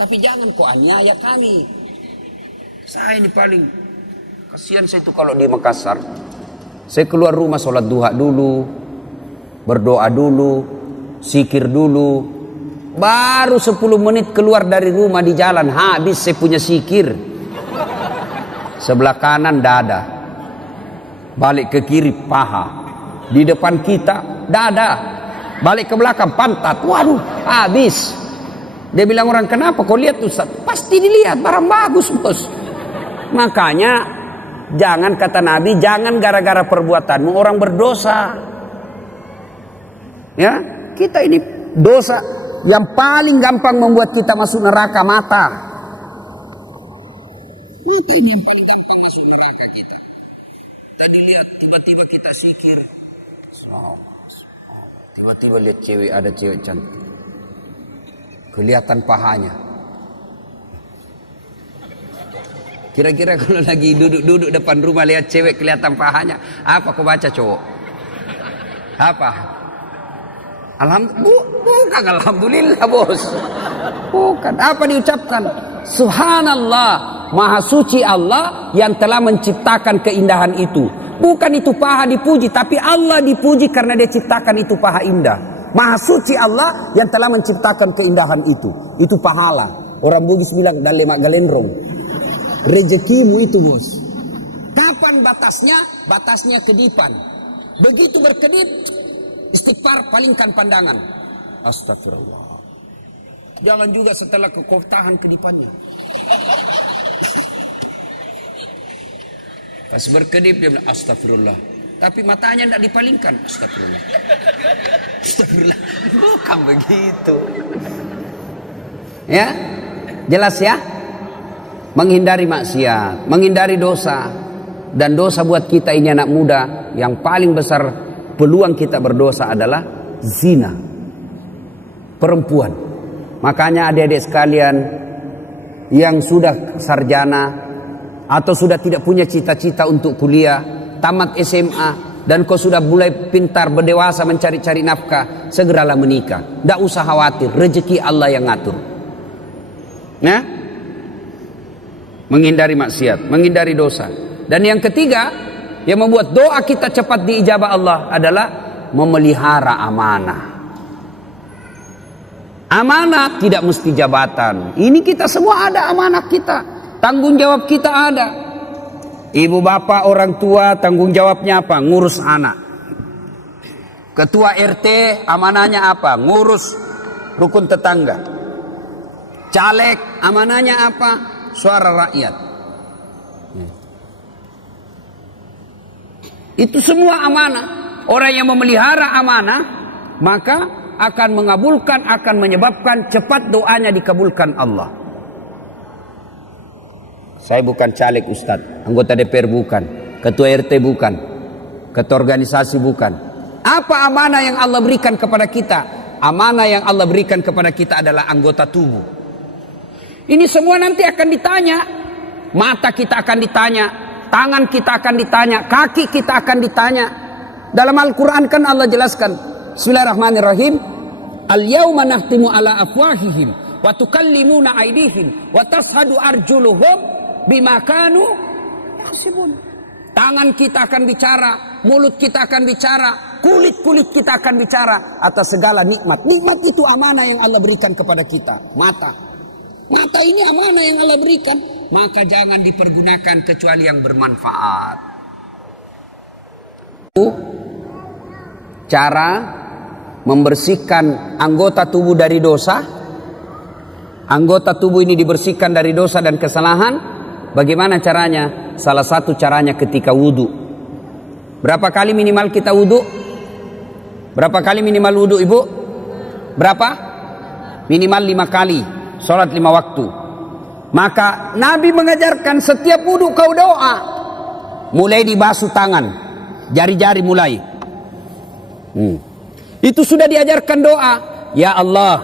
Tapi jangan kok aniaya kami. Saya ini paling kasihan saya itu kalau di Makassar. Saya keluar rumah sholat duha dulu, berdoa dulu, zikir dulu. Baru 10 menit keluar dari rumah di jalan, habis saya punya zikir. Sebelah kanan dada, balik ke kiri paha, di depan kita dada, balik ke belakang pantat. Waduh, habis. Dia bilang orang, kenapa kau lihat Ustaz? Pasti dilihat, barang bagus bos. Makanya jangan, kata Nabi, jangan gara-gara perbuatanmu orang berdosa. Ya, kita ini dosa yang paling gampang membuat kita masuk neraka, mata. Itu ini yang paling gampang masuk neraka kita. Tadi lihat tiba-tiba kita zikir, tiba-tiba lihat cewek, ada cewek cantik, kelihatan pahanya. Kira-kira kalau lagi duduk depan rumah lihat cewek kelihatan pahanya, apa kau baca cowok? Apa? Bukan alhamdulillah bos. Bukan. Apa diucapkan? Subhanallah, maha suci Allah yang telah menciptakan keindahan itu. Bukan itu paha dipuji, tapi Allah dipuji karena dia ciptakan itu paha indah. Maha suci Allah yang telah menciptakan keindahan itu. Itu pahala. Orang Bugis bilang dalemak galendrong. Rezekimu itu bos. Kapan batasnya? Batasnya kedipan. Begitu berkedip, istighfar, palingkan pandangan. Astagfirullah. Jangan juga setelah kau tahan kedipannya. Pas berkedip dia bilang astagfirullah. Tapi matanya tidak dipalingkan. Astagfirullah. Astagfirullah. Bukan begitu. Ya, jelas ya. Menghindari maksiat, menghindari dosa. Dan dosa buat kita ini anak muda, yang paling besar peluang kita berdosa adalah zina. Perempuan. Makanya adik-adik sekalian yang sudah sarjana atau sudah tidak punya cita-cita untuk kuliah, tamat SMA, dan kau sudah mulai pintar berdewasa mencari-cari nafkah, segeralah menikah. Tidak usah khawatir, rezeki Allah yang ngatur. Nah, menghindari maksiat, menghindari dosa. Dan yang ketiga, yang membuat doa kita cepat diijabah Allah adalah memelihara amanah. Amanah tidak mesti jabatan. Ini kita semua ada amanah kita. Tanggung jawab kita ada. Ibu bapak orang tua tanggung jawabnya apa? Ngurus anak. Ketua RT amanahnya apa? Ngurus rukun tetangga. Caleg amanahnya apa? Suara rakyat. Itu semua amanah. Orang yang memelihara amanah, maka akan mengabulkan, akan menyebabkan cepat doanya dikabulkan Allah. Saya bukan caleg Ustadz, anggota DPR bukan, ketua RT bukan, ketua organisasi bukan. Apa amanah yang Allah berikan kepada kita? Amanah yang Allah berikan kepada kita adalah anggota tubuh. Ini semua nanti akan ditanya. Mata kita akan ditanya, tangan kita akan ditanya, kaki kita akan ditanya. Dalam Al-Quran kan Allah jelaskan, Bismillahirrahmanirrahim, Al-yawma nahtimu ala afwahihim wa tukallimuna aydihim wa tashhadu arjuluhum bima kanu yaksibun. Tangan kita akan bicara, mulut kita akan bicara, kulit-kulit kita akan bicara atas segala nikmat. Nikmat itu amanah yang Allah berikan kepada kita. Mata ini amanah yang Allah berikan, maka jangan dipergunakan kecuali yang bermanfaat. Cara membersihkan anggota tubuh dari dosa. Anggota tubuh ini dibersihkan dari dosa dan kesalahan. Bagaimana caranya? Salah satu caranya ketika wudu. Berapa kali minimal kita wudu? Berapa kali minimal wudu ibu? Berapa? Minimal 5 kali. Sholat 5 waktu. Maka Nabi mengajarkan setiap wudu kau doa. Mulai dibasuh tangan. Jari-jari mulai. Itu sudah diajarkan doa. Ya Allah,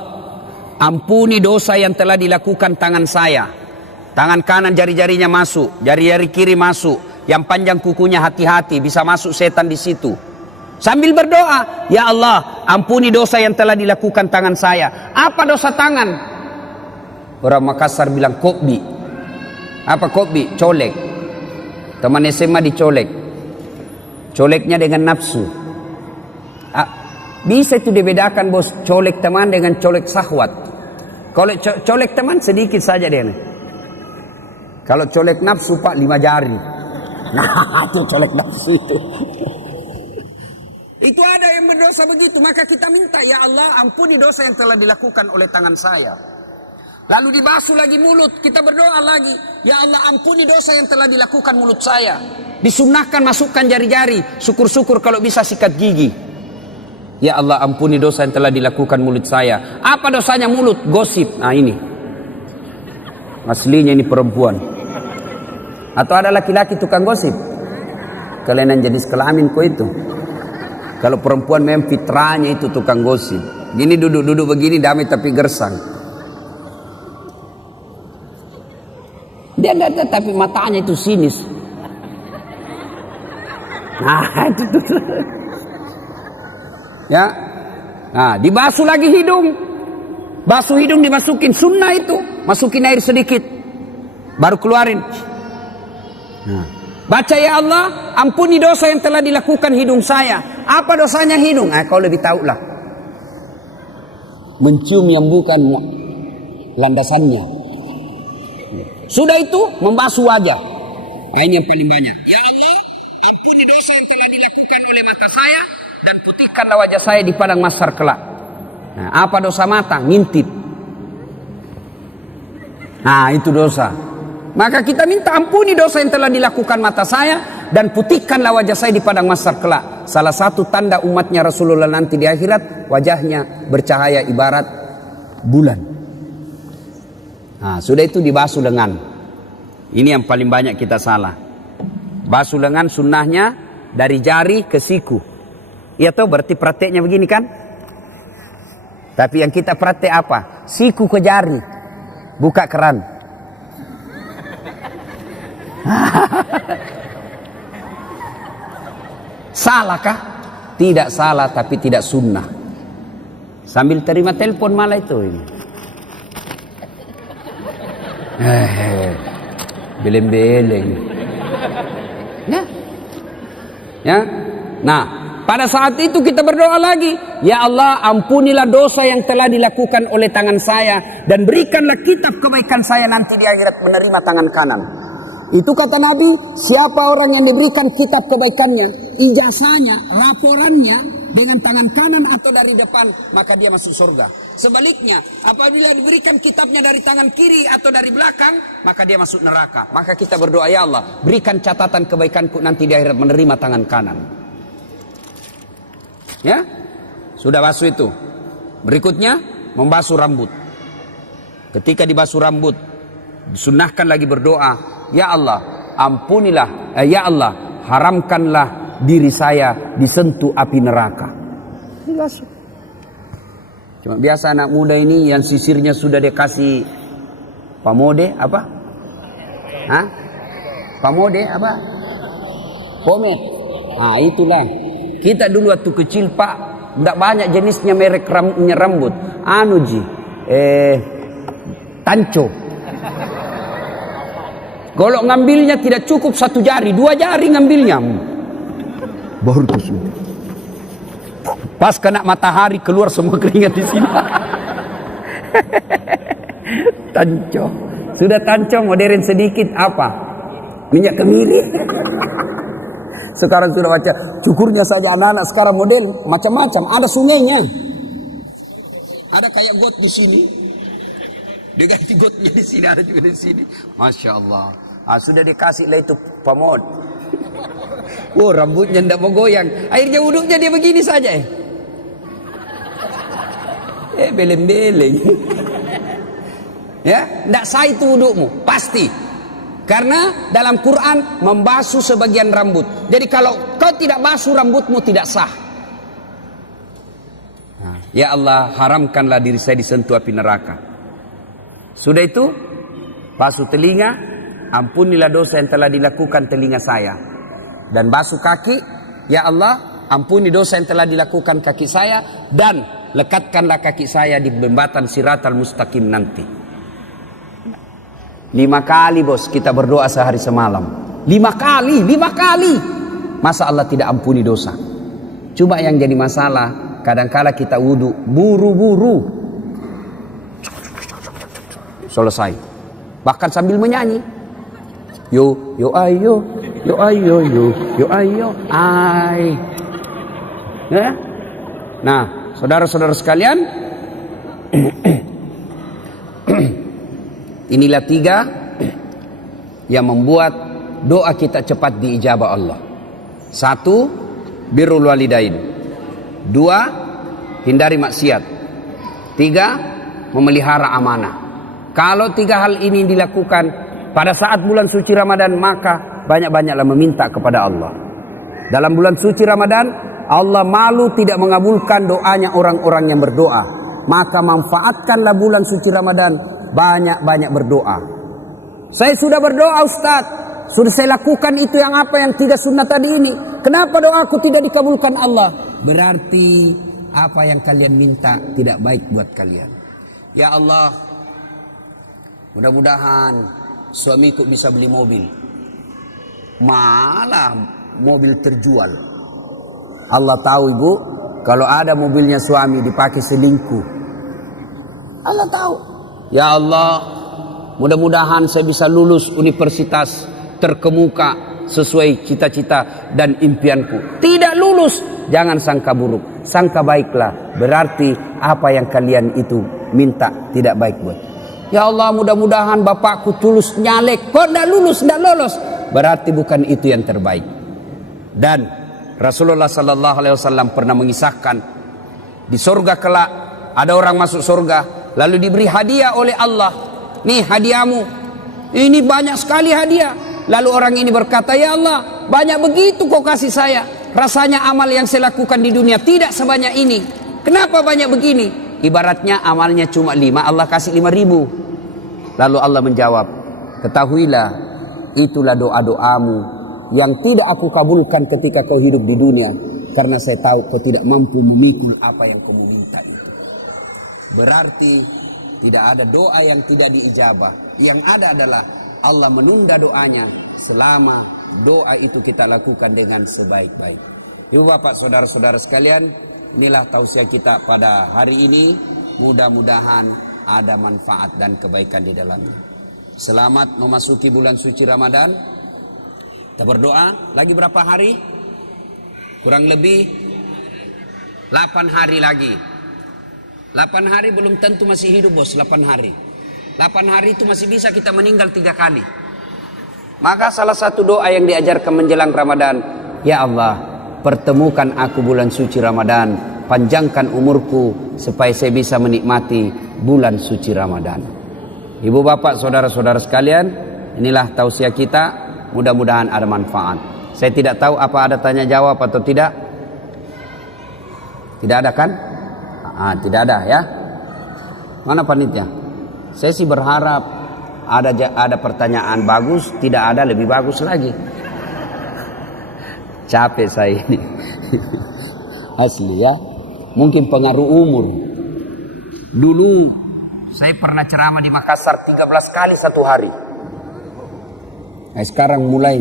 ampuni dosa yang telah dilakukan tangan saya. Tangan kanan jari-jarinya masuk, jari-jari kiri masuk, yang panjang kukunya hati-hati, bisa masuk setan di situ. Sambil berdoa, ya Allah, ampuni dosa yang telah dilakukan tangan saya. Apa dosa tangan? Orang Makassar bilang kopi. Apa kopi? Colek. Teman SMA dicolek. Coleknya dengan nafsu. Bisa itu dibedakan bos, colek teman dengan colek syahwat. Kalau colek teman sedikit saja dia. Kalau colek nafsu pak 5 jari. Nah itu colek nafsu itu. Itu ada yang berdosa begitu, maka kita minta, ya Allah ampuni dosa yang telah dilakukan oleh tangan saya. Lalu dibasuh lagi mulut, kita berdoa lagi, ya Allah ampuni dosa yang telah dilakukan mulut saya. Disunnahkan masukkan jari-jari, syukur-syukur kalau bisa sikat gigi. Ya Allah ampuni dosa yang telah dilakukan mulut saya. Apa dosanya mulut? Gosip. Nah ini aslinya ini perempuan. Atau ada laki-laki tukang gosip? Kelainan jenis kelamin kok itu. Kalau perempuan memang fitrahnya itu tukang gosip. Gini duduk-duduk begini damai tapi gersang. Dia ada tapi matanya itu sinis. Nah itu. Ya, nah dibasuh lagi hidung, basuh hidung dimasukin sunnah itu, masukin air sedikit, baru keluarin. Nah, baca ya Allah, ampuni dosa yang telah dilakukan hidung saya. Apa dosanya hidung? Kau lebih tahu lah. Mencium yang bukan landasannya. Sudah itu membasuh wajah. Ini yang paling banyak. Ya Allah, ampuni dosa yang telah dilakukan oleh mata saya. Dan putihkanlah wajah saya di padang mahsyar kelak. Nah, apa dosa mata? Ngintip. Nah itu dosa. Maka kita minta ampuni dosa yang telah dilakukan mata saya. Dan putihkanlah wajah saya di padang mahsyar kelak. Salah satu tanda umatnya Rasulullah nanti di akhirat, wajahnya bercahaya ibarat bulan. Nah sudah itu dibasuh lengan. Ini yang paling banyak kita salah. Basuh lengan sunnahnya dari jari ke siku. Ya toh berarti prakteknya begini kan? Tapi yang kita praktek apa? Siku ke jari, buka keran. Salahkah? Tidak salah tapi tidak sunnah. Sambil terima telepon malah itu ini. Beleng-beleng. Ya. Ya. Nah, pada saat itu kita berdoa lagi, ya Allah ampunilah dosa yang telah dilakukan oleh tangan saya dan berikanlah kitab kebaikan saya nanti di akhirat menerima tangan kanan. Itu kata Nabi, siapa orang yang diberikan kitab kebaikannya, ijazahnya, laporannya dengan tangan kanan atau dari depan, maka dia masuk surga. Sebaliknya, apabila diberikan kitabnya dari tangan kiri atau dari belakang, maka dia masuk neraka. Maka kita berdoa, ya Allah berikan catatan kebaikanku nanti di akhirat menerima tangan kanan. Ya, sudah basuh itu. Berikutnya membasuh rambut. Ketika dibasuh rambut, disunnahkan lagi berdoa, ya Allah ampunilah, ya Allah haramkanlah diri saya disentuh api neraka. Dibasuh. Cuma biasa anak muda ini yang sisirnya sudah dikasih pamode apa? Hah? Pamode apa? Pomade. Ah itulah. Kita dulu waktu kecil pak, tidak banyak jenisnya merek rambut. Anu ji, tanco. Kalau ngambilnya tidak cukup 1 jari, 2 jari ngambilnya. Baru kusut. Pas kena matahari keluar semua keringat di sini. Tanco. Sudah tanco modern sedikit apa? Minyak kemiri. Sekarang sudah baca cukurnya saja anak-anak sekarang model macam-macam. Ada sungainya. Ada kayak got di sini. Diganti gotnya di sini, ada juga di sini. Masya Allah. Sudah dikasih lah itu pamod. Oh rambutnya tidak mau goyang. Akhirnya wuduknya dia begini saja. Beleng-beleng. Ya, tidak sah itu wudukmu, pasti. Karena dalam Quran membasuh sebagian rambut. Jadi kalau kau tidak basuh rambutmu tidak sah. Ya Allah, haramkanlah diri saya disentuh api neraka. Sudah itu, basuh telinga, ampunilah dosa yang telah dilakukan telinga saya. Dan basuh kaki, ya Allah, ampuni dosa yang telah dilakukan kaki saya. Dan lekatkanlah kaki saya di jembatan Siratal Mustaqim nanti. 5 kali bos kita berdoa sehari semalam. 5 kali. Masa Allah tidak ampuni dosa? Cuma yang jadi masalah, kadangkala kita wudu buru-buru, selesai, bahkan sambil menyanyi, yo ayo, ay. Ya? Nah, saudara-saudara sekalian, inilah 3 yang membuat doa kita cepat diijabah Allah. 1, birrul walidain. 2, hindari maksiat. 3, memelihara amanah. Kalau 3 hal ini dilakukan pada saat bulan suci Ramadan, maka banyak-banyaklah meminta kepada Allah. Dalam bulan suci Ramadan, Allah malu tidak mengabulkan doanya orang-orang yang berdoa. Maka manfaatkanlah bulan suci Ramadan, banyak-banyak berdoa. Saya sudah berdoa Ustadz, sudah saya lakukan itu yang 3 sunnah tadi ini. Kenapa doaku tidak dikabulkan Allah? Berarti apa yang kalian minta tidak baik buat kalian. Ya Allah, mudah-mudahan suamiku bisa beli mobil. Malah mobil terjual. Allah tahu ibu, kalau ada mobilnya suami dipakai selingkuh. Allah tahu. Ya Allah, mudah-mudahan saya bisa lulus universitas terkemuka sesuai cita-cita dan impianku. Tidak lulus, jangan sangka buruk, sangka baiklah. Berarti apa yang kalian itu minta tidak baik buat. Ya Allah, mudah-mudahan bapakku tulus nyalek, kok tidak lulus, tidak lolos. Berarti bukan itu yang terbaik. Dan Rasulullah sallallahu alaihi wasallam pernah mengisahkan di surga kelak ada orang masuk surga lalu diberi hadiah oleh Allah. Nih hadiahmu. Ini banyak sekali hadiah. Lalu orang ini berkata, ya Allah, banyak begitu kau kasih saya. Rasanya amal yang saya lakukan di dunia tidak sebanyak ini. Kenapa banyak begini? Ibaratnya amalnya cuma 5, Allah kasih 5.000. Lalu Allah menjawab, ketahuilah, itulah doa-doamu yang tidak aku kabulkan ketika kau hidup di dunia. Karena saya tahu kau tidak mampu memikul apa yang kau minta itu. Berarti tidak ada doa yang tidak diijabah. Yang ada adalah Allah menunda doanya selama doa itu kita lakukan dengan sebaik-baik. Ibu bapak saudara-saudara sekalian, inilah tausiah kita pada hari ini. Mudah-mudahan ada manfaat dan kebaikan di dalamnya. Selamat memasuki bulan suci Ramadan. Kita berdoa, lagi berapa hari? Kurang lebih 8 hari lagi. 8 hari belum tentu masih hidup bos, 8 hari. 8 hari itu masih bisa kita meninggal 3 kali. Maka salah satu doa yang diajarkan menjelang Ramadan, ya Allah, pertemukan aku bulan suci Ramadan, panjangkan umurku supaya saya bisa menikmati bulan suci Ramadan. Ibu bapak saudara-saudara sekalian, inilah tausiah kita. Mudah-mudahan ada manfaat. Saya tidak tahu apa ada tanya jawab atau tidak. Tidak ada kan? Tidak ada ya. Mana panitia? Saya sih berharap ada pertanyaan bagus, tidak ada lebih bagus lagi. Capek saya ini. Asli ya. Mungkin pengaruh umur. Dulu saya pernah ceramah di Makassar 13 kali satu hari. Nah, sekarang mulai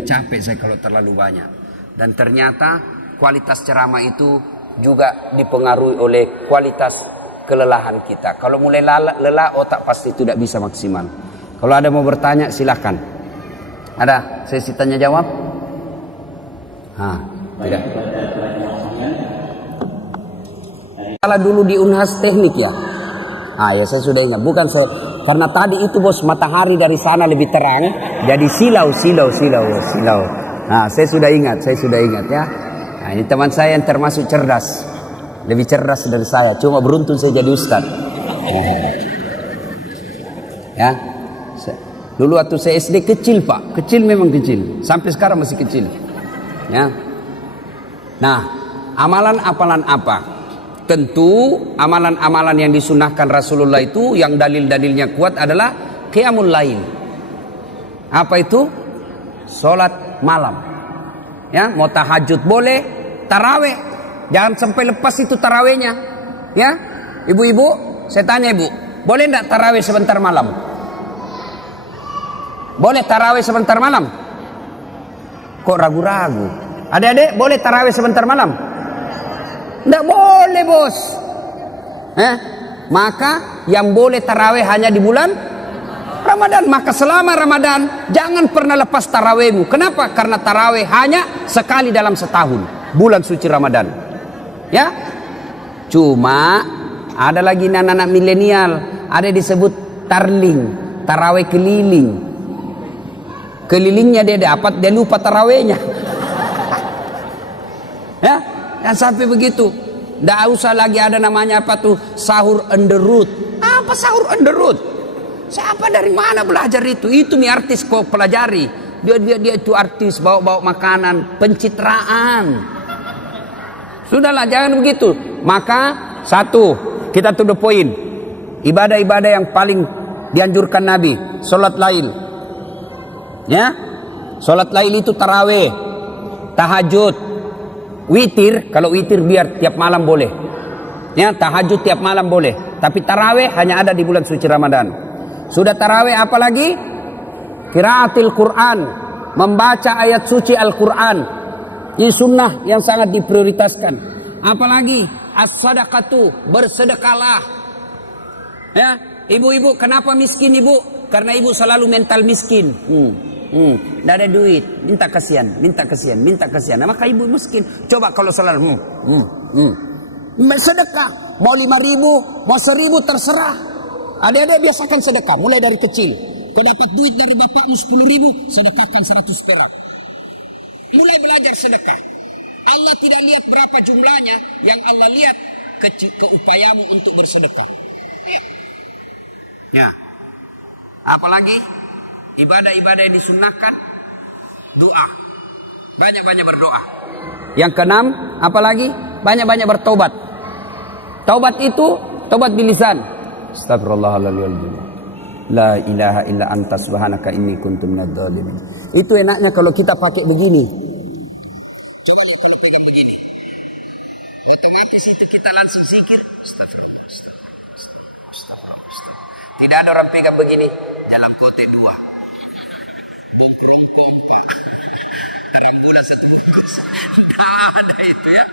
capek saya kalau terlalu banyak. Dan ternyata kualitas ceramah itu juga dipengaruhi oleh kualitas kelelahan kita. Kalau mulai lelah, otak pasti tidak bisa maksimal. Kalau ada mau bertanya silahkan. Ada sesi tanya jawab? Tidak. Kalau dulu di Unhas Teknik ya. Ya saya sudah ingat. Bukan saya, karena tadi itu bos matahari dari sana lebih terang, jadi silau. Nah, saya sudah ingat ya. Nah, ini teman saya yang termasuk cerdas, lebih cerdas dari saya. Cuma beruntung saya jadi ustad. Ya, dulu waktu saya SD kecil pak, kecil memang kecil, sampai sekarang masih kecil. Ya. Nah, amalan apa? tentu amalan-amalan yang disunahkan Rasulullah itu yang dalil-dalilnya kuat adalah qiyamul lail. Apa itu? Salat malam. Ya, mau tahajud boleh, tarawih jangan sampai lepas itu tarawihnya. Ya, ibu-ibu, saya tanya ibu, boleh enggak tarawih sebentar malam? Boleh tarawih sebentar malam? Kok ragu-ragu? Adik-adik, boleh tarawih sebentar malam? Enggak boleh, bos. Maka yang boleh tarawih hanya di bulan Ramadan. Maka selama Ramadan jangan pernah lepas tarawihmu. Kenapa? Karena tarawih hanya sekali dalam setahun, bulan suci Ramadan. Ya. Cuma ada lagi anak-anak milenial, ada disebut tarling, tarawih keliling. Kelilingnya dia dapat, dia lupa tarawihnya. Ya, dan sampai begitu. Nggak usah lagi ada namanya apa tuh, sahur on the road. Apa sahur on the road? Siapa dari mana belajar itu? Itu nih artis kok pelajari. Dia itu artis bawa makanan, pencitraan. Sudahlah, jangan begitu. Maka satu, kita to the point. Ibadah-ibadah yang paling dianjurkan Nabi, salat lail. Ya, salat lail itu tarawih, tahajud, witir. Kalau witir biar tiap malam boleh. Ya, tahajud tiap malam boleh. Tapi tarawih hanya ada di bulan suci Ramadan. Sudah tarawih apa lagi? Qiraatil Quran, membaca ayat suci Al-Quran. Ini sunnah yang sangat diprioritaskan. Apalagi as-sadaqatu, bersedekahlah. Ya, ibu-ibu kenapa miskin ibu? Karena ibu selalu mental miskin. Tidak ada duit, minta kasihan. Nah, maka ibu miskin. Coba kalau selalu sedekah, mau 5.000, mau 1.000 terserah. Adik-adik biasakan sedekah, mulai dari kecil. Kau dapat duit dari bapakmu 10.000, sedekahkan 100 perak. Mulai belajar sedekah. Allah tidak lihat berapa jumlahnya, yang Allah lihat keupayamu untuk bersedekah. Ya. Apalagi ibadah-ibadah yang disunnahkan, doa. Banyak-banyak berdoa. Yang keenam, apalagi banyak-banyak bertobat. Taubat itu taubat bilisan. Astagfirullahaladzim. La ilaha illa anta subhanaka inni kuntu minadz dzalimin. Itu enaknya kalau kita pakai begini. Coba lihat kalau pegang begini. Otomatis itu kita langsung zikir. Tidak ada orang pegang begini dalam kote 2. Bongkrong-kompak. Terang bulan 1 bungkus. Tidak ada itu ya.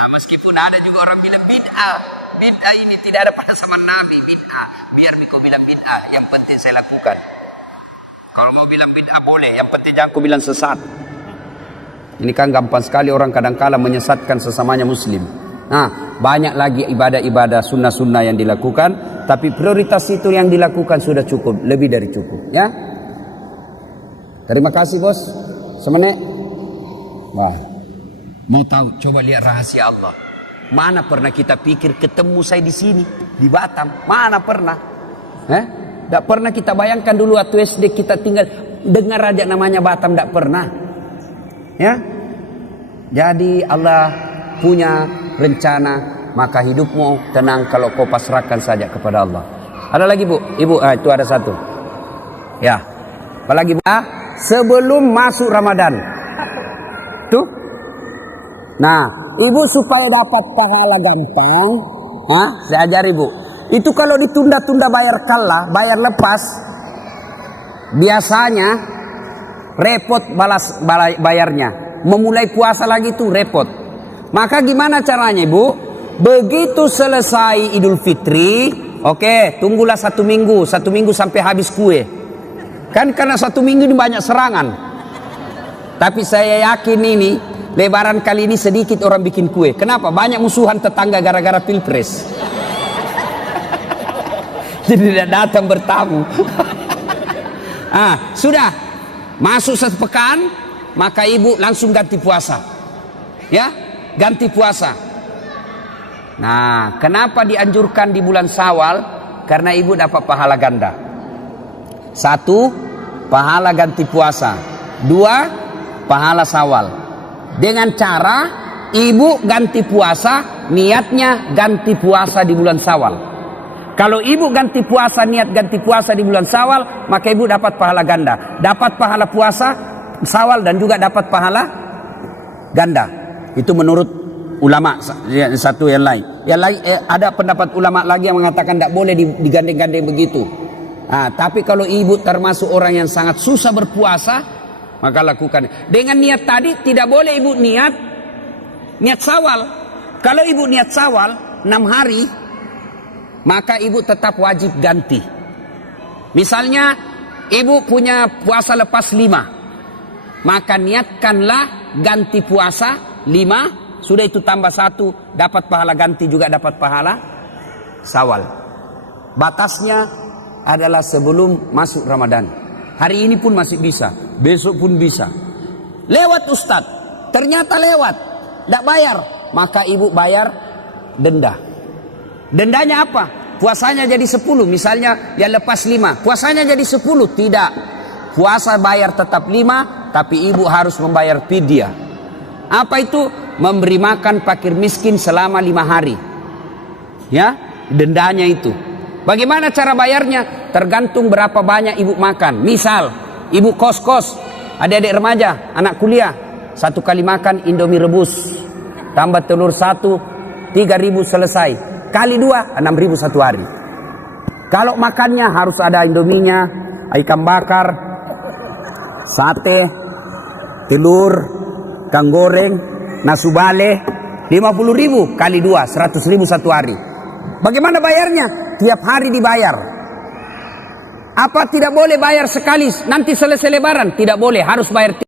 Nah, meskipun ada juga orang bilang bid'ah. Bid'ah ini tidak ada pada zaman Nabi. Bid'ah. Biar kau bilang bid'ah. Yang penting saya lakukan. Kalau mau bilang bid'ah boleh. Yang penting jangan kau bilang sesat. Ini kan gampang sekali orang kadang-kala menyesatkan sesamanya muslim. Nah, banyak lagi ibadah-ibadah sunnah-sunnah yang dilakukan. Tapi prioritas itu yang dilakukan sudah cukup. Lebih dari cukup. Ya. Terima kasih bos. Semenit. Wah. Mau tahu? Coba lihat rahasia Allah. Mana pernah kita pikir ketemu saya di sini. Di Batam. Mana pernah? Tidak pernah kita bayangkan dulu waktu SD kita tinggal. Dengar aja namanya Batam. Tidak pernah. Ya. Jadi Allah punya rencana. Maka hidupmu tenang kalau kau pasrahkan saja kepada Allah. Ada lagi bu? Ibu, itu ada satu. Ya. Apalagi bu? Sebelum masuk Ramadan. Tuh. Nah, ibu supaya dapat pahala gampang. Saya ajari bu. Itu kalau ditunda-tunda bayar kalah, bayar lepas. Biasanya repot bayarnya. Memulai puasa lagi tuh repot. Maka gimana caranya ibu? Begitu selesai Idul Fitri, oke, tunggulah 1 minggu, 1 minggu sampai habis kue. Kan karena 1 minggu ini banyak serangan. Tapi saya yakin ini, Lebaran kali ini sedikit orang bikin kue. Kenapa? Banyak musuhan tetangga gara-gara pilpres. Jadi tidak datang bertamu. Sudah masuk 1 pekan, maka ibu langsung ganti puasa. Ya, ganti puasa. Nah, kenapa dianjurkan di bulan Syawal? Karena ibu dapat pahala ganda. 1, pahala ganti puasa. 2, pahala Syawal. Dengan cara ibu ganti puasa, niatnya ganti puasa di bulan Syawal. Kalau ibu ganti puasa, niat ganti puasa di bulan Syawal, maka ibu dapat pahala ganda. Dapat pahala puasa Syawal dan juga dapat pahala ganda. Itu menurut ulama satu yang lain. Yang lain ada pendapat ulama lagi yang mengatakan tidak boleh digandeng-gandeng begitu. Nah, tapi kalau ibu termasuk orang yang sangat susah berpuasa, maka lakukan. Dengan niat tadi tidak boleh ibu niat Syawal. Kalau ibu niat Syawal 6 hari, maka ibu tetap wajib ganti. Misalnya ibu punya puasa lepas 5, maka niatkanlah ganti puasa 5, sudah itu tambah 1, dapat pahala ganti juga dapat pahala Syawal. Batasnya adalah sebelum masuk Ramadan. Hari ini pun masih bisa, besok pun bisa. Lewat Ustadz, ternyata lewat, tidak bayar, maka ibu bayar denda. Dendanya apa? Puasanya jadi 10, misalnya yang lepas 5, puasanya jadi 10, tidak. Puasa bayar tetap 5, tapi ibu harus membayar fidyah. Apa itu? Memberi makan fakir miskin selama 5 hari. Ya, dendanya itu. Bagaimana cara bayarnya? Tergantung berapa banyak ibu makan. Misal, ibu kos-kos, adik-adik remaja, anak kuliah, 1 kali makan Indomie rebus, tambah telur 1, 3.000 selesai. Kali 2, 6.000 satu hari. Kalau makannya harus ada Indominya, ikan bakar, sate, telur, kang goreng, nasu bale, 50.000 kali 2, 100.000 satu hari. Bagaimana bayarnya? Tiap hari dibayar. Apa tidak boleh bayar sekali nanti selesai lebaran? Tidak boleh, harus bayar